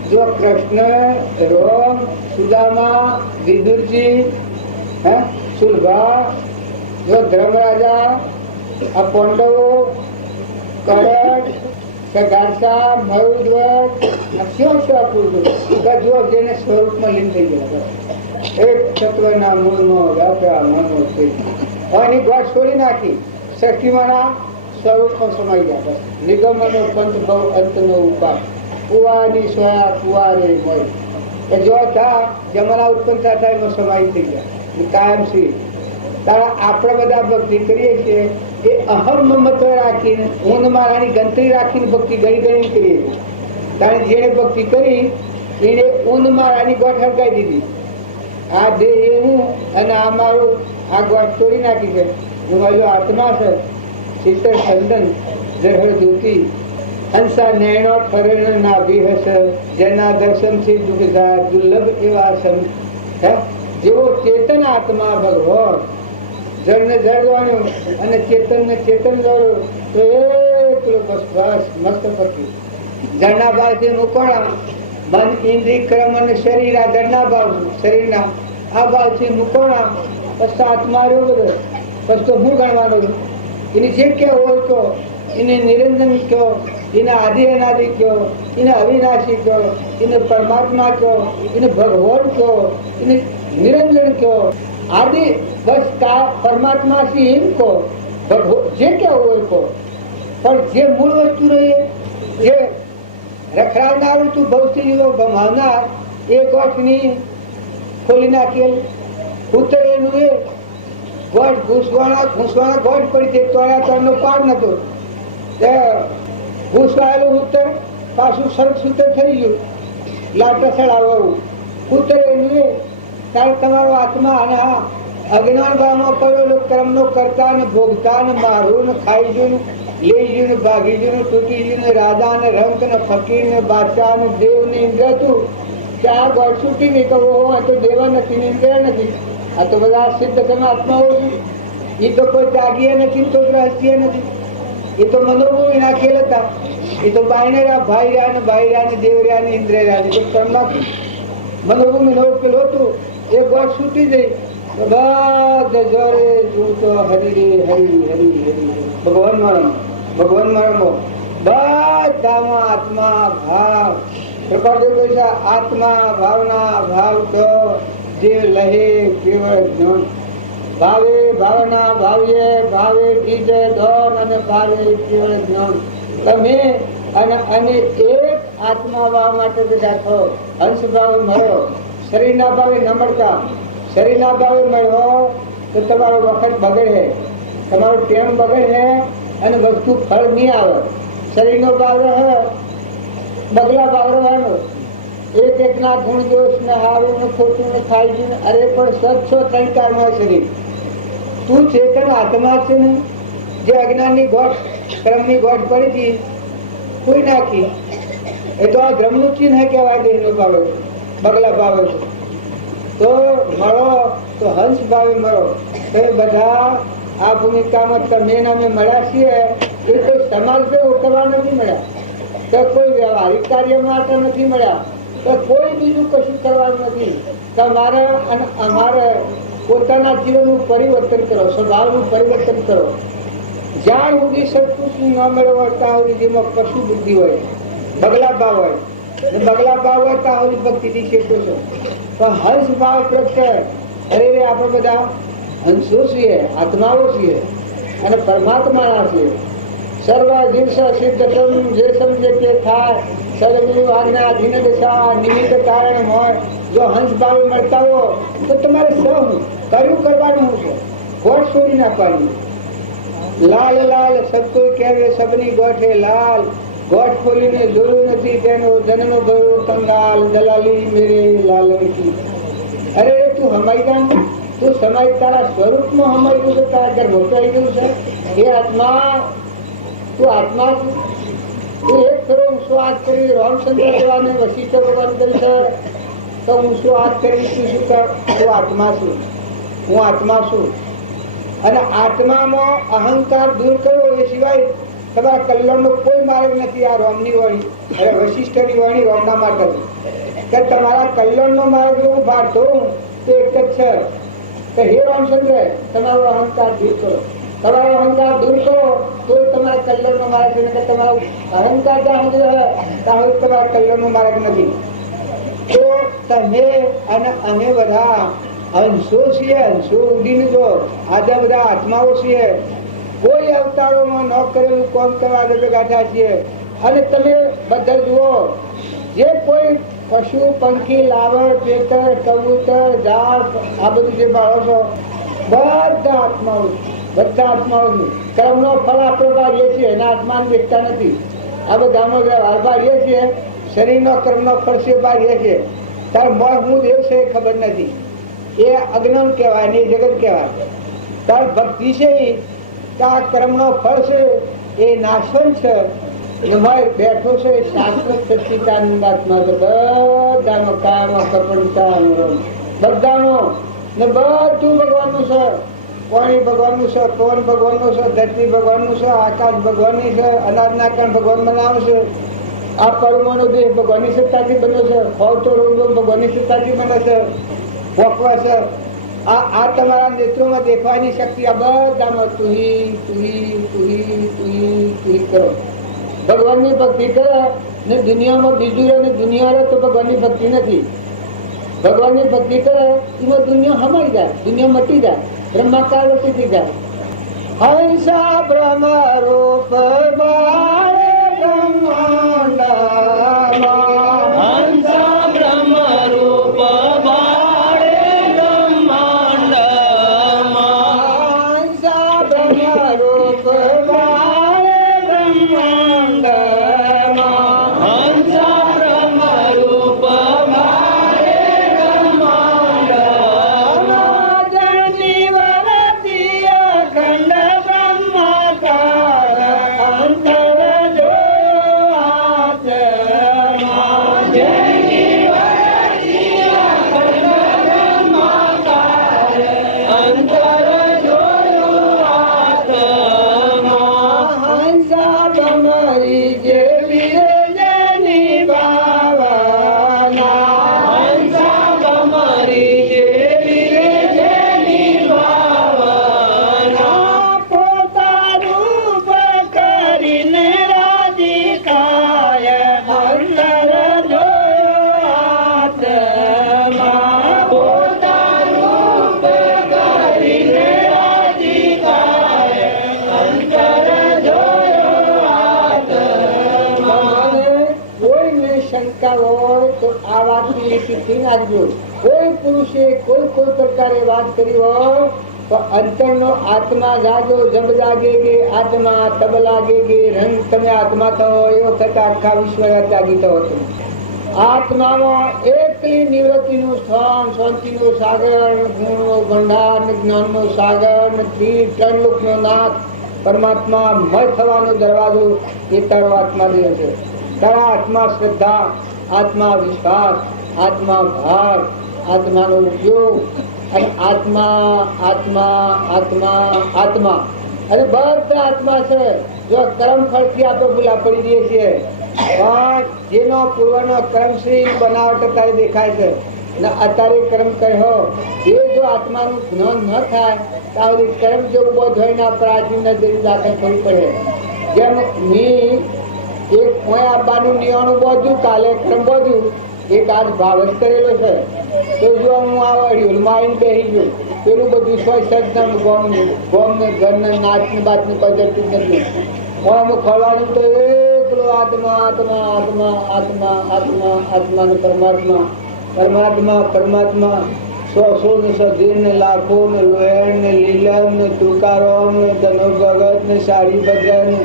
જો કૃષ્ણ રોમ સુદામા વિદુરજી સુલભા જો ધર્મરાજા આ પાંડવો કડક સગાસા મયુધ્વજ આ પુરુષો જો જેને સ્વરૂપમાં લીન થઈ ગયા એક તત્વના મૂળમાં વ્યાપ્યા મનો થઈ આની ગોઠ છોડી નાખી સખીમાના સ્વરૂપમાં સમાઈ ગયા બસ નિગમનો પંથ બહુ અંતનો ઉપા કુવાની સોયા કુવારે મોય એ જો થા જમના ઉત્પન્ન થતા એમાં સમાઈ થઈ ગયા કાયમથી તારા આપણે બધા ભક્તિ કરીએ છીએ એ અહમ મમત્વ રાખીને ઊંઘ મારાની ગણતરી રાખીને ભક્તિ ગણી કરીએ છીએ કારણ જેને ભક્તિ કરી એને ઊંઘ મારાની ગોઠ હરકાઈ દીધી આ દેહ એ હું અને આ મારું આ ગોઠ તોડી નાખી છે હું મારો આત્મા છે શીતળ ચંદન જરહળ જ્યોતિ હંસા નૈણો ફરેણ ના વિહસ જેના દર્શનથી દુઃખ જાય દુર્લભ એવા સંત જેવો ચેતન આત્મા ભગવાન જળને જળ જોવાનું અને ચેતનને ચેતન જોયું તો એકલો બસ બસ મસ્ત પકી જળના ભાવથી મુકોણા મન ઇન્દ્રિય ક્રમ અને શરીર આ જળના ભાવ શરીરના આ ભાવથી મુકોણા પછી આત્મા રહ્યો બધો પછી તો હું ગણવાનું એની જે ક્યાં હોય તો એને નિરંજન કહો, એને આદિ અનાદિ કહો, એને અવિનાશી કહો, એને પરમાત્મા કહો, એને ભગવાન કહો, એને નિરંજન કહો, આદિ બસ પરમાત્મા થી એમ કહો, જે ક્યાં હોય કહો. પણ જે મૂળ વસ્તુ રહી જે રખડાવનારું તું ભૌતિક ભમાવનાર એ ગોઠની ખોલી નાખેલ ઉત્તર એનું એ ગોઠ ઘૂસવાના ગોઠ પડી તે તોડા તરનો પાડ નતો ઘૂસવાયેલું ઉત્તર પાછું સરક સૂત્ર થઈ ગયું લાટા ચડાવવું ઉત્તર એનું એ ત્યારે તમારો આત્મા અને આ અજ્ઞાન ભાવમાં પડેલો કર્મનો કરતા ને ભોગતા ને મારું ને ખાઈ ગયું લઈ ગયું ને ભાગી ગયું ને તૂટી ગયું ને રાજા ને રંક ને ફકીર ને બાદશાહ ને દેવ ને ઇન્દ્ર તું કે આ ગોળ છૂટી ગઈ કહો આ તો દેવા નથી ને ઇન્દ્ર નથી, આ તો બધા સિદ્ધ આત્માઓ છે. એ તો કોઈ ત્યાગીએ નથી, તો રહસ્ય નથી, એ તો મનોભૂમિ નાખેલ હતા. એ તો બાયનેરા ભાઈ રહ્યા ને ભાઈ રહ્યા ને દેવ રહ્યા ને ઇન્દ્ર રહ્યા ને કર્મ નાખ્યું મનોભૂમિ નો પેલું હતું એ ગોળ છૂટી જઈ બધા જોરે જોતો હરી રે હરી હરી હરી ભગવાન મારમો બધામાં આત્મા ભાવ પ્રકાર છે. આત્મા ભાવના ભાવ તો જે લહે કેવળ જ્ઞાન ભાવે ભાવના ભાવ્ય ભાવે બીજે ધન અને ભાવે કેવળ જ્ઞાન તમે અને એક આત્મા ભાવ માટે બધા થો. અંશ ભાવે મળો, શરીરના ભાવે ન મળતા. શરીરના ભાવે મળવો તો તમારો વખત બગડે, તમારો ટેમ બગડે અને વસ્તુ ફળ નહીં આવે. શરીરનો ભાવ રહે બગલા ભાવ રહેવાનો એક એકના ગુણ દોષ ને હારું ને ખોટું ને ખાઈ ગયું અરે પણ સ્વચ્છ ત્રણકારમાં શરીર તું ચેતન આત્મા છે ને જે અજ્ઞાનની ગોઠ ક્રમની ગોઠ પડી હતી કોઈ નાખી એ તો આ ધ્રમનું ચિહ્ન કહેવાય. દેહનો ભાવ બગલા ભાવ તો મળો તો હંસ ભાવે મળો. તો બધા આ ભૂમિકામાં તમે અમે મળ્યા છીએ એ કોઈ સમાજ કરવા નથી મળ્યા, તો કોઈ વ્યવહારિક કાર્ય માટે નથી મળ્યા, તો કોઈ બીજું કશું કરવાનું નથી. તમારે અને અમારે પોતાના જીવનનું પરિવર્તન કરો, સ્વભાવનું પરિવર્તન કરો. જ્યાં સુધી સત્પુરુષ ન મેળવો ત્યાં સુધી જેમાં પશુ બુદ્ધિ હોય, બગલા ભાવ હોય, બગલા ભાવ હોય ત્યાં સુધી ભક્તિથી શેકો છો. તો હંસ ભાવ પ્રત્યે અરે આપણે બધા હંસો છીએ, આત્માઓ છીએ અને પરમાત્માના છીએ. સર્વ જીવ સિદ્ધ જે સમજે તે થાય સર્વ આજ્ઞા અધીન દશા નિમિત્ત કારણ હોય. જો હંસ ભાવે મળતા હો તો તમારે સૌ કર્યું કરવાનું છે, ગોઠ છોડી નાખવાની. લાલ લાલ સબ કોઈ કહેવે સબની ગોઠે લાલ, ગોઠ ખોલીને જોયું નથી તેનો જન્મ ગયો કંગાલ, દલાલી મેરે લાલ કી. અરે તું હમાઈ ગામ તું સમાય તારા સ્વરૂપમાં હમાઈ ગયું છે, તારા ઘર મોટાઈ ગયું છે. એ આત્મા તું આત્મા તું એક કરો ઊંચો હાથ કરી રામચંદ્ર ભગવાને વશિષ્ઠ ભગવાન કરી છે તો ઊંચો હાથ કરી તું શું કર તું આત્મા છું, હું આત્મા છું. અને આત્મામાં અહંકાર દૂર કરવો એ સિવાય તમારા કલ્યાણનો કોઈ માર્ગ નથી. આ રોમની વાણી અરે વશિષ્ઠની વાણી રોમના માટે કે તમારા કલ્યાણનો માર્ગ જો હું ભાર ધોઉં તો એક જ છે કે હે રામચંદ્ર તમારો અહંકાર દૂર કરો, તમારો અહંકાર દૂર કરો તો તમારા કલ્યાણનો માર્ગ છે. કે તમારો અહંકાર જ્યાં સુધી રહે ત્યાં સુધી તમારા કલ્યાણનો માર્ગ નથી. તો તમે અને અમે બધા હંસો છીએ, હંસો ઉડીને જો આજે બધા આત્માઓ છીએ. કોઈ અવતારોમાં ન કરેલું કોમ કરવા ગાંઠા છીએ. અને તમે બધા જુઓ જે કોઈ પશુ પંખી લાવડ પેતર કબૂતર ઝાડ આ બધું જે બાળો છો બધા આત્માઓ કર્મનો ફળ આપણે ભાગીએ છીએ, એના આત્માને દેખતા નથી. આ બધાનો વ્યવહાર ભાગીએ છીએ, શરીરનો કર્મનો ફળ છે ભાગીએ છીએ. તાર હું દેવ છે એ ખબર નથી, એ અજ્ઞાન કહેવાય ને જગત કહેવાય. તાર ભક્તિ છે કે આ કર્મનો ફળ છે એ નાશવંત છે, એમાં બેઠો છે શાશ્વત સચ્ચિદાનંદ આત્મા. તો બધાનો કામ કપડતા બધાનો ને બધું ભગવાનનું છે. પાણી ભગવાનનું છે, પવન ભગવાનનું છે, ધરતી ભગવાનનું છે, આકાશ ભગવાનની છે, અનાજના કણ ભગવાન બનાવશે. આ પરમાણુ દેહ ભગવાનની સત્તાથી બન્યો છે, ફળતો રોગો ભગવાનની સત્તાથી બને છે, ભોગવા છે. આ તમારા નેત્રોમાં દેખવાની શક્તિ આ બધામાં તુહી તુહી તુહી તુહી તુહી કરો. ભગવાનની ભક્તિ કરે ને દુનિયામાં બીજું રહે ને દુનિયા રહે તો ભગવાનની ભક્તિ નથી. ભગવાનની ભક્તિ કરે એમાં દુનિયા હમાઈ જાય, દુનિયા મટી જાય, બ્રહ્માકાર વટી જાય. હંસા બ્રહ્મ રૂપ બાળે બ્રહ્માંડમાં, હંસા બ્રહ્મ રૂપ બાળે બ્રહ્માંડમાં, હંસા બ્રહ્મ રૂપ બાળે બ્રહ્માંડમાં, હંસા બ્રહ્મ રૂપ બાળે બ્રહ્માંડમાં, જનની વરતી અખંડ બ્રહ્માકાર અંતર જો આત્મા, જનની વરતી અખંડ બ્રહ્માકાર અંતર જો આત્મા, હંસા તમારી જે વિરજની ભાવના, હંસા તમારી જે વિરજની ભાવના, પોતાનું કરીને રાજી કાય અંદર જોયો આત્મા, પોતાનું કરીને રાજી કાય અંદર જોયો આત્મા. કોઈને શંકા હોય તો આ વાતની લીટીથી નાખજો. કોઈ પુરુષે કોઈ પ્રકારે વાત કરી હોય તો અંતરનો આત્મા જાગો, જબ જાગેગે આત્મા તબ લાગેગે રંગ. તમે આત્મા થયો એ વખતે આખા વિશ્વ જાગી થયો તમે. આત્મામાં એકલી નિવૃત્તિનું સ્થાન, શાંતિનું સાગર, ગુણનો ભંડાર, જ્ઞાનનો સાગર, ત્રિલોકનો નાથ પરમાત્મા મય થવાનો દરવાજો એ તારો આત્મા દે છે. તારા આત્મા શ્રદ્ધા, આત્મા વિશ્વાસ, આત્મા ભાર, આત્માનો ઉપયોગ અને આત્મા આત્મા આત્મા આત્મા અને બધા આત્મા છે. જો કર્મ ફળથી આપણે ભૂલા પડી જઈએ છીએ, પણ જેનો પૂર્વનો કર્મશ્રી બનાવટ અત્યારે દેખાય છે અને અત્યારે કર્મ કર્યો એ જો આત્માનું જ્ઞાન ન થાય તો આવી કર્મ જો ઉભો થઈને પ્રાચીન નજરે દાખલ થવી પડે. જેમ મેં એક પોયા આપવાનું નિયાણું બધું કાલે કર્મ બધું એક આજ ભાવ જ કરેલો છે. તો જો હું આ હરિયોલમાં આવીને બેસી ગયું, પેલું બધું સ્વચ્છ ગોમને ઘરને નાચને બાતને કોઈ જતું જ નથી. હું ખોલવાનું તો એકલો આત્મા આત્મા આત્મા આત્મા આત્મા આત્માનું પરમાત્મા પરમાત્મા પરમાત્મા. સો ને સધીર ને લાખો ને લોહેણ ને લીલમ ને તુકારો ને ધનો ભગત ને સાડી ભદ્ર ને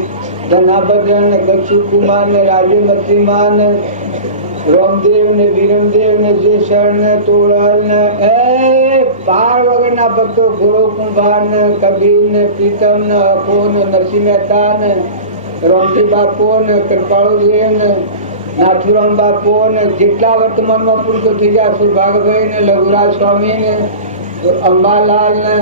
ધનાભદ્ર ને દક્ષુ કુમાર ને રાજ્યમંત્રીમાન ને રોમદેવ ને વીરમદેવ ને જે શરણ ને તોળલ ને એ બાર વગરના ભક્તો ગુરુ કુંભાર ને કબીર ને પ્રીતમ ને અખો ને નરસિંહ મહેતા ને રોમજી બાપુ ને કૃપાળુદેવ ને નાથુરામ બાપુ ને જેટલા વર્તમાનમાં પુરુષો થઈ ગયા, સુભાગભાઈ ને લઘુરાજ સ્વામી ને અંબાલાલ ને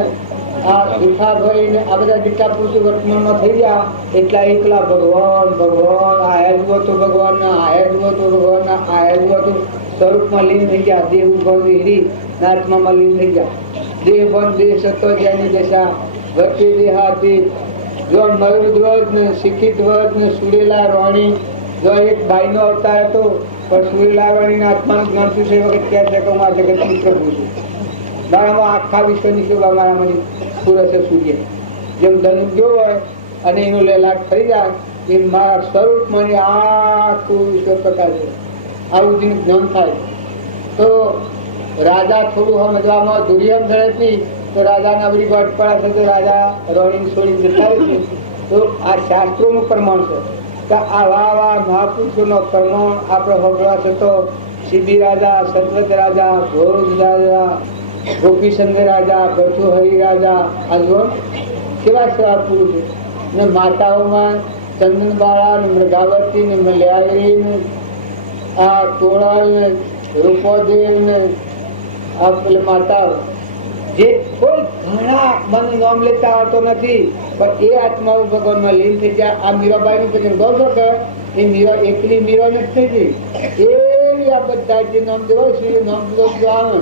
આ ભીખાભાઈ ને આ બધા જેટલા પુરુષો વર્તમાનમાં થઈ ગયા એટલા એકલા ભગવાન ભગવાન આયા જુઓ તો ભગવાન ના આયા જુઓ તો ભગવાન ના આયા જુઓ તો સ્વરૂપમાં લીન થઈ ગયા. દેવ ભવ હિરી આત્મામાં લીન થઈ ગયા. દેહ બંધ દેહ સત્વ જેની દશા વચ્ચે દેહાતી જો મયુર ધ્વજ ને શિખિત ધ્વજ ને સુરેલા રોણી. જો એક ભાઈનો અવતાર હતો પણ સુરેલા રોણીના આત્માનું જ્ઞાન શું છે વખત કહે છે કે હું આ જગતની પ્રભુ છું. મારામાં આખા વિશ્વની શોભા મારામાં સુરત છે સૂર્ય. જેમ ધન ગયો હોય અને એનું લેલાટ થઈ જાય એ મારા સ્વરૂપમાં આખું વિશ્વ પ્રકાશ છે. આવું જેનું જ્ઞાન થાય તો રાજા થોડું સમજવામાં દુર્યમ ઝડપથી તો રાજાના બધી ગોટ પડે છે તો રાજા રોણી છોડી જતા રહે છે. તો આ શાસ્ત્રોનું પ્રમાણ છે કે આવા આવા મહાપુરુષોનો પ્રમાણ આપણે હોગવા છે. તો સિદ્ધિ રાજા, સતવત રાજા, ભોજ રાજા, ગોપીચંદ્ર રાજા, ભરથુહરી રાજા, આજવન કેવા સેવા પુરુષ ને માતાઓમાં ચંદનબાળા ને મૃગાવતી ને મલયાળી ને આ તોળાલ ને રૂપોદેવ ને આ પેલી માતાઓ જે કોઈ ઘણા મને નામ લેતા આવતો નથી, પણ એ આત્માઓ ભગવાનમાં લીન થઈ જાય. આ મીરાબાઈ નું ભજન ગૌ છો કે એ મીરા એકલી મીરા નથી થઈ ગઈ, એ આ બધા જે નામ દેવો છે એ નામ દેવો આવે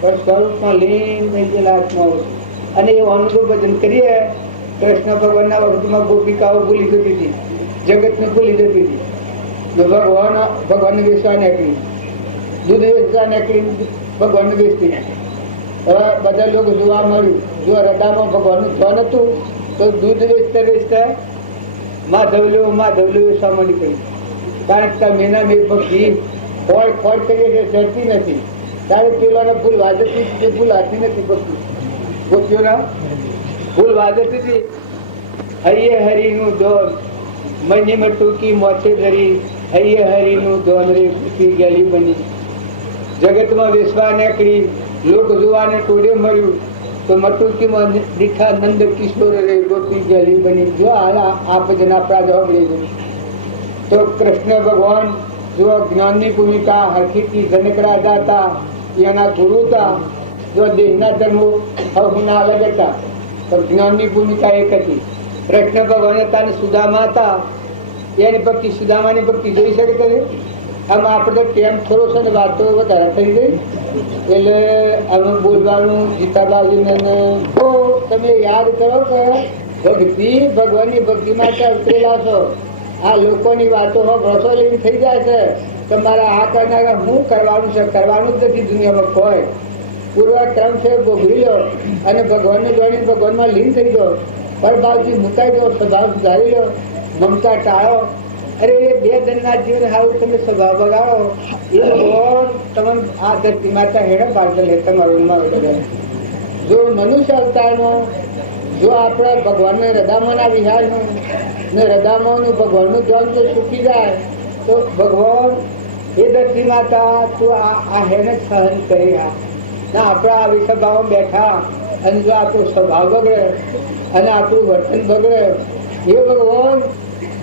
પણ સ્વરૂપમાં લીન થઈ ગયેલા આત્માઓ છે. અને એ અનુભવ ભજન કરીએ. કૃષ્ણ ભગવાનના વખતમાં ગોપિકાઓ ભૂલી જતી હતી, જગતને ભૂલી જતી હતી. ભગવાનને વેચવા નીકળી, દૂધ વેચવા નીકળી, ભગવાનને વેચતી નાખી. હવે બધા લોકો જોવા મળ્યું, જો હૃદયમાં ભગવાનનું ધન હતું તો દૂધ વેચતા વેચતા માધવલ્યો વેચવા મળી કરી. કારણ કે મેના મેં ભક્તિ ખોડ કરીએ કે ચડતી નથી, ત્યારે પેલાને ભૂલ વાજતી જે ભૂલ હાથી નથી ભક્તિ ગોપીઓના ભૂલ વાજતી હતી. હૈયે હરિનું દોન મહીમાં ટૂંકી મોચે ધરી, હૈયે હરિનું દોન રે પૂછી ગેલી બની. જગતમાં વેસવા નીકળી, લોક જોવાને ટોળે મળ્યું તો મટુકીમાં દીઠા નંદ કિશોર રે ગોપી ગેલી બની. જો આ ભજન આપણા જવાબ લઈ ગયું તો કૃષ્ણ ભગવાન જો જ્ઞાનની ભૂમિકા હરખી જનક રાજા હતા, એના ગુરુ હતા. જો દેહના ધર્મો હરના અલગ હતા, તો જ્ઞાનની ભૂમિકા એક હતી. કૃષ્ણ ભગવાન હતા ને સુદામા હતા, એની ભક્તિ સુદામાની ભક્તિ જોઈ શકે છે. આમ આપણે તો કેમ થોડો છે ને વાતો વધારે થઈ ગઈ એટલે અમે બોલવાનું જીતાબાજીને તો તમે યાદ કરો કે ભક્તિ ભગવાનની ભક્તિમાં ઉતરેલા છો. આ લોકોની વાતો રસોઈ થઈ જાય છે. તમારા આ કરનારા શું કરવાનું છે, કરવાનું જ નથી દુનિયામાં કોઈ. પૂર્વક્રમ છે ભોગવી લો અને ભગવાનને જોડી ભગવાનમાં લીન થઈ જાઓ. પરભાવથી મુકાઈ જાઓ, સ્વભાવ સુધારી લો, મમતા ટાળો. અરે બે જણના જીવન સારું તમે સ્વભાવ બગાડો એ ભગવાન તમે આ ધરતી માતા હેડે પાડે તમારું જો મનુષ્ય અવતારનો જો આપણા ભગવાનના હૃદયમાંના વિહારનું ને હૃદયમાંનું ભગવાનનું ધ્યાન જો સુખી જાય તો ભગવાન એ ધરતી માતા તું આ હેને સહન કરી ના આપણા આ વિષભાવમાં બેઠા અને જો આપણો સ્વભાવ બગડે અને આપણું વર્તન બગડે એ ભગવાન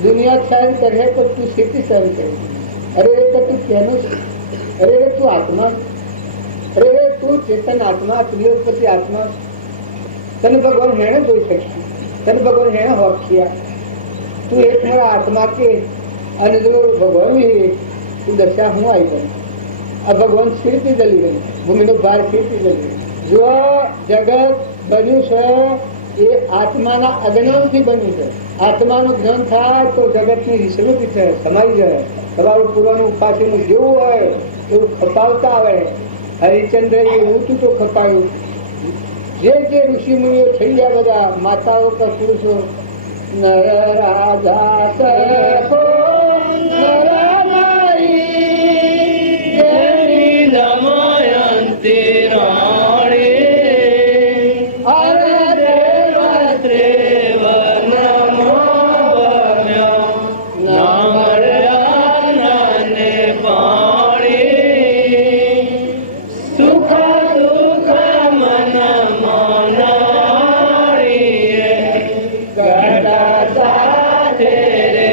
દુનિયા સહન કરે તો તું સ્થિતિ સહન કરે. અરે તો તું કેનું, અરે તું આત્મા, અરે તું ચેતન આત્મા, ત્રિયોપતિ આત્મા. તને ભગવાન હેણે જોઈ શકશે, તને ભગવાન હેણે હોખ્યા. તું એક મારા આત્મા કે અને જો ભગવાન તું દશા હું આવી ગઈ. આ ભગવાન સ્થિરથી જલી ગઈ, ભૂમિનો ભાર સ્થિરથી જલી ગઈ. જો જગત બન્યું છે એ આત્માના અજ્ઞાનથી બન્યું છે. આત્માનું જ્ઞાન થાય તો જગતની વિસ્મૃતિ છે, સમાઈ જાય. તમારું પુરાનું ઉપાસીનું જેવું હોય એવું ખપાવતા આવે. હરિચંદ્ર એવું તું તો ખપાયું. જે ઋષિ મુનિઓ થઈ ગયા બધા માતાઓ પર પુરુષો નર રાજા સખો નર નારી જેની દમયંતિ રાણી અરે દેવ ત્રેવ નમો ભમ્યો નામર્યાનને પાણી સુખ દુઃખ મન મનાણી ગડા સાથે રે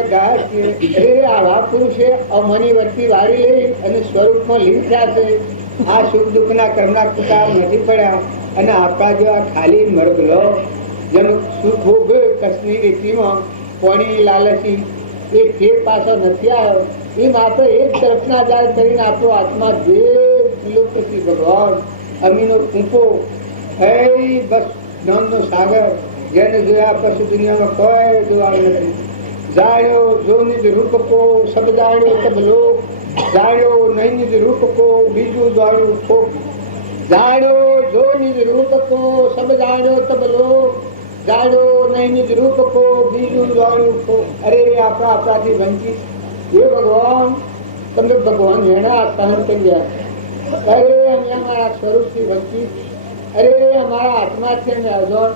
આપણે ગાયા છીએ એ આવા પુરુષે અમની વચ્ચે વાળી લઈ અને સ્વરૂપમાં લીન થયા છે. આ સુખ દુઃખના કર્મના કુટા નથી પડ્યા અને આપણા જેવા ખાલી મરગલો જેનું સુખ ભોગ કચ્છની રીતિમાં કોણી લાલચી એ ફેર પાછો નથી આવ્યો. એ માત્ર એક તરફના આધાર કરીને આપણો આત્મા જે લુપ્તથી ભગવાન અમીનો કૂંપો હે બસ જ્ઞાનનો સાગર જેને જોયા પછી દુનિયામાં કોઈ જોવાનું નથી. જાણ્યો જો નિજ રૂપ કો સબ જાણ્યો તબ લોક જાણ્યો નહીં નિજ રૂપ કો બીજું જાણ્યું ખોક જાણ્યો જો નિજ રૂપ કો સબ જાણ્યો તબ લોક જાણ્યો નહીં નિજ રૂપ કો બીજું જાણ્યું ખોક. અરે આપણાથી વંચિત એ ભગવાન તમને ભગવાન એના સહન કરી ગયા. અરે અમે અમારા સ્વરૂપથી વંચિત, અરે અમારા આત્માથી અમે અજોડ.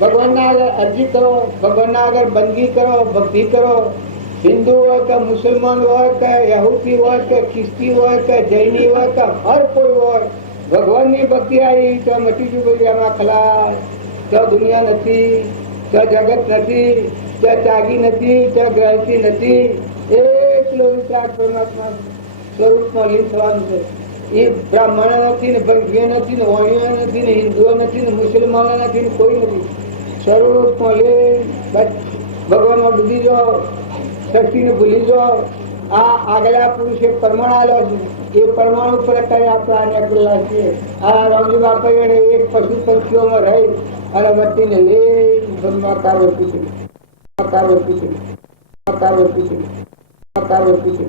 ભગવાનના આગળ અરજી કરો, ભગવાનના આગળ બંદગી કરો, ભક્તિ કરો. હિન્દુ હોય કે મુસલમાન હોય કે યહૂદી હોય કે ખ્રિસ્તી હોય કે જૈની હોય કે હર કોઈ હોય, ભગવાનની ભક્તિ આવી તો મટી જુ ભાઈ આમાં ખલાસ. તો દુનિયા નથી, તો જગત નથી, તો ત્યાગી નથી, તો ગ્રહથી નથી. એટલો વિચાર પરમાત્મા સ્વરૂપમાં લીન થવાનું છે. એ બ્રાહ્મણ નથી ને ભંગીય નથી ને વાણિયો નથી ને હિન્દુઓ નથી ને મુસલમાનો નથી ને કોઈ નથી. સ્વરૂપમાં લીન ભગવાનમાં ડૂબી જાઓ, શક્તિને ભૂલી જાઓ. આ આગલા પુરુષે પરમાણ આલ્યો છે, એ પરમાણુ પર અત્યારે આપણે આને અગ્રલા છીએ. આ રામજી બાપા એક પશુ પંખીઓમાં રહી અને વચ્ચેને લઈ ભગવાન કારવતી છે, કારવતી છે, કારવતી છે, કારવતી છે.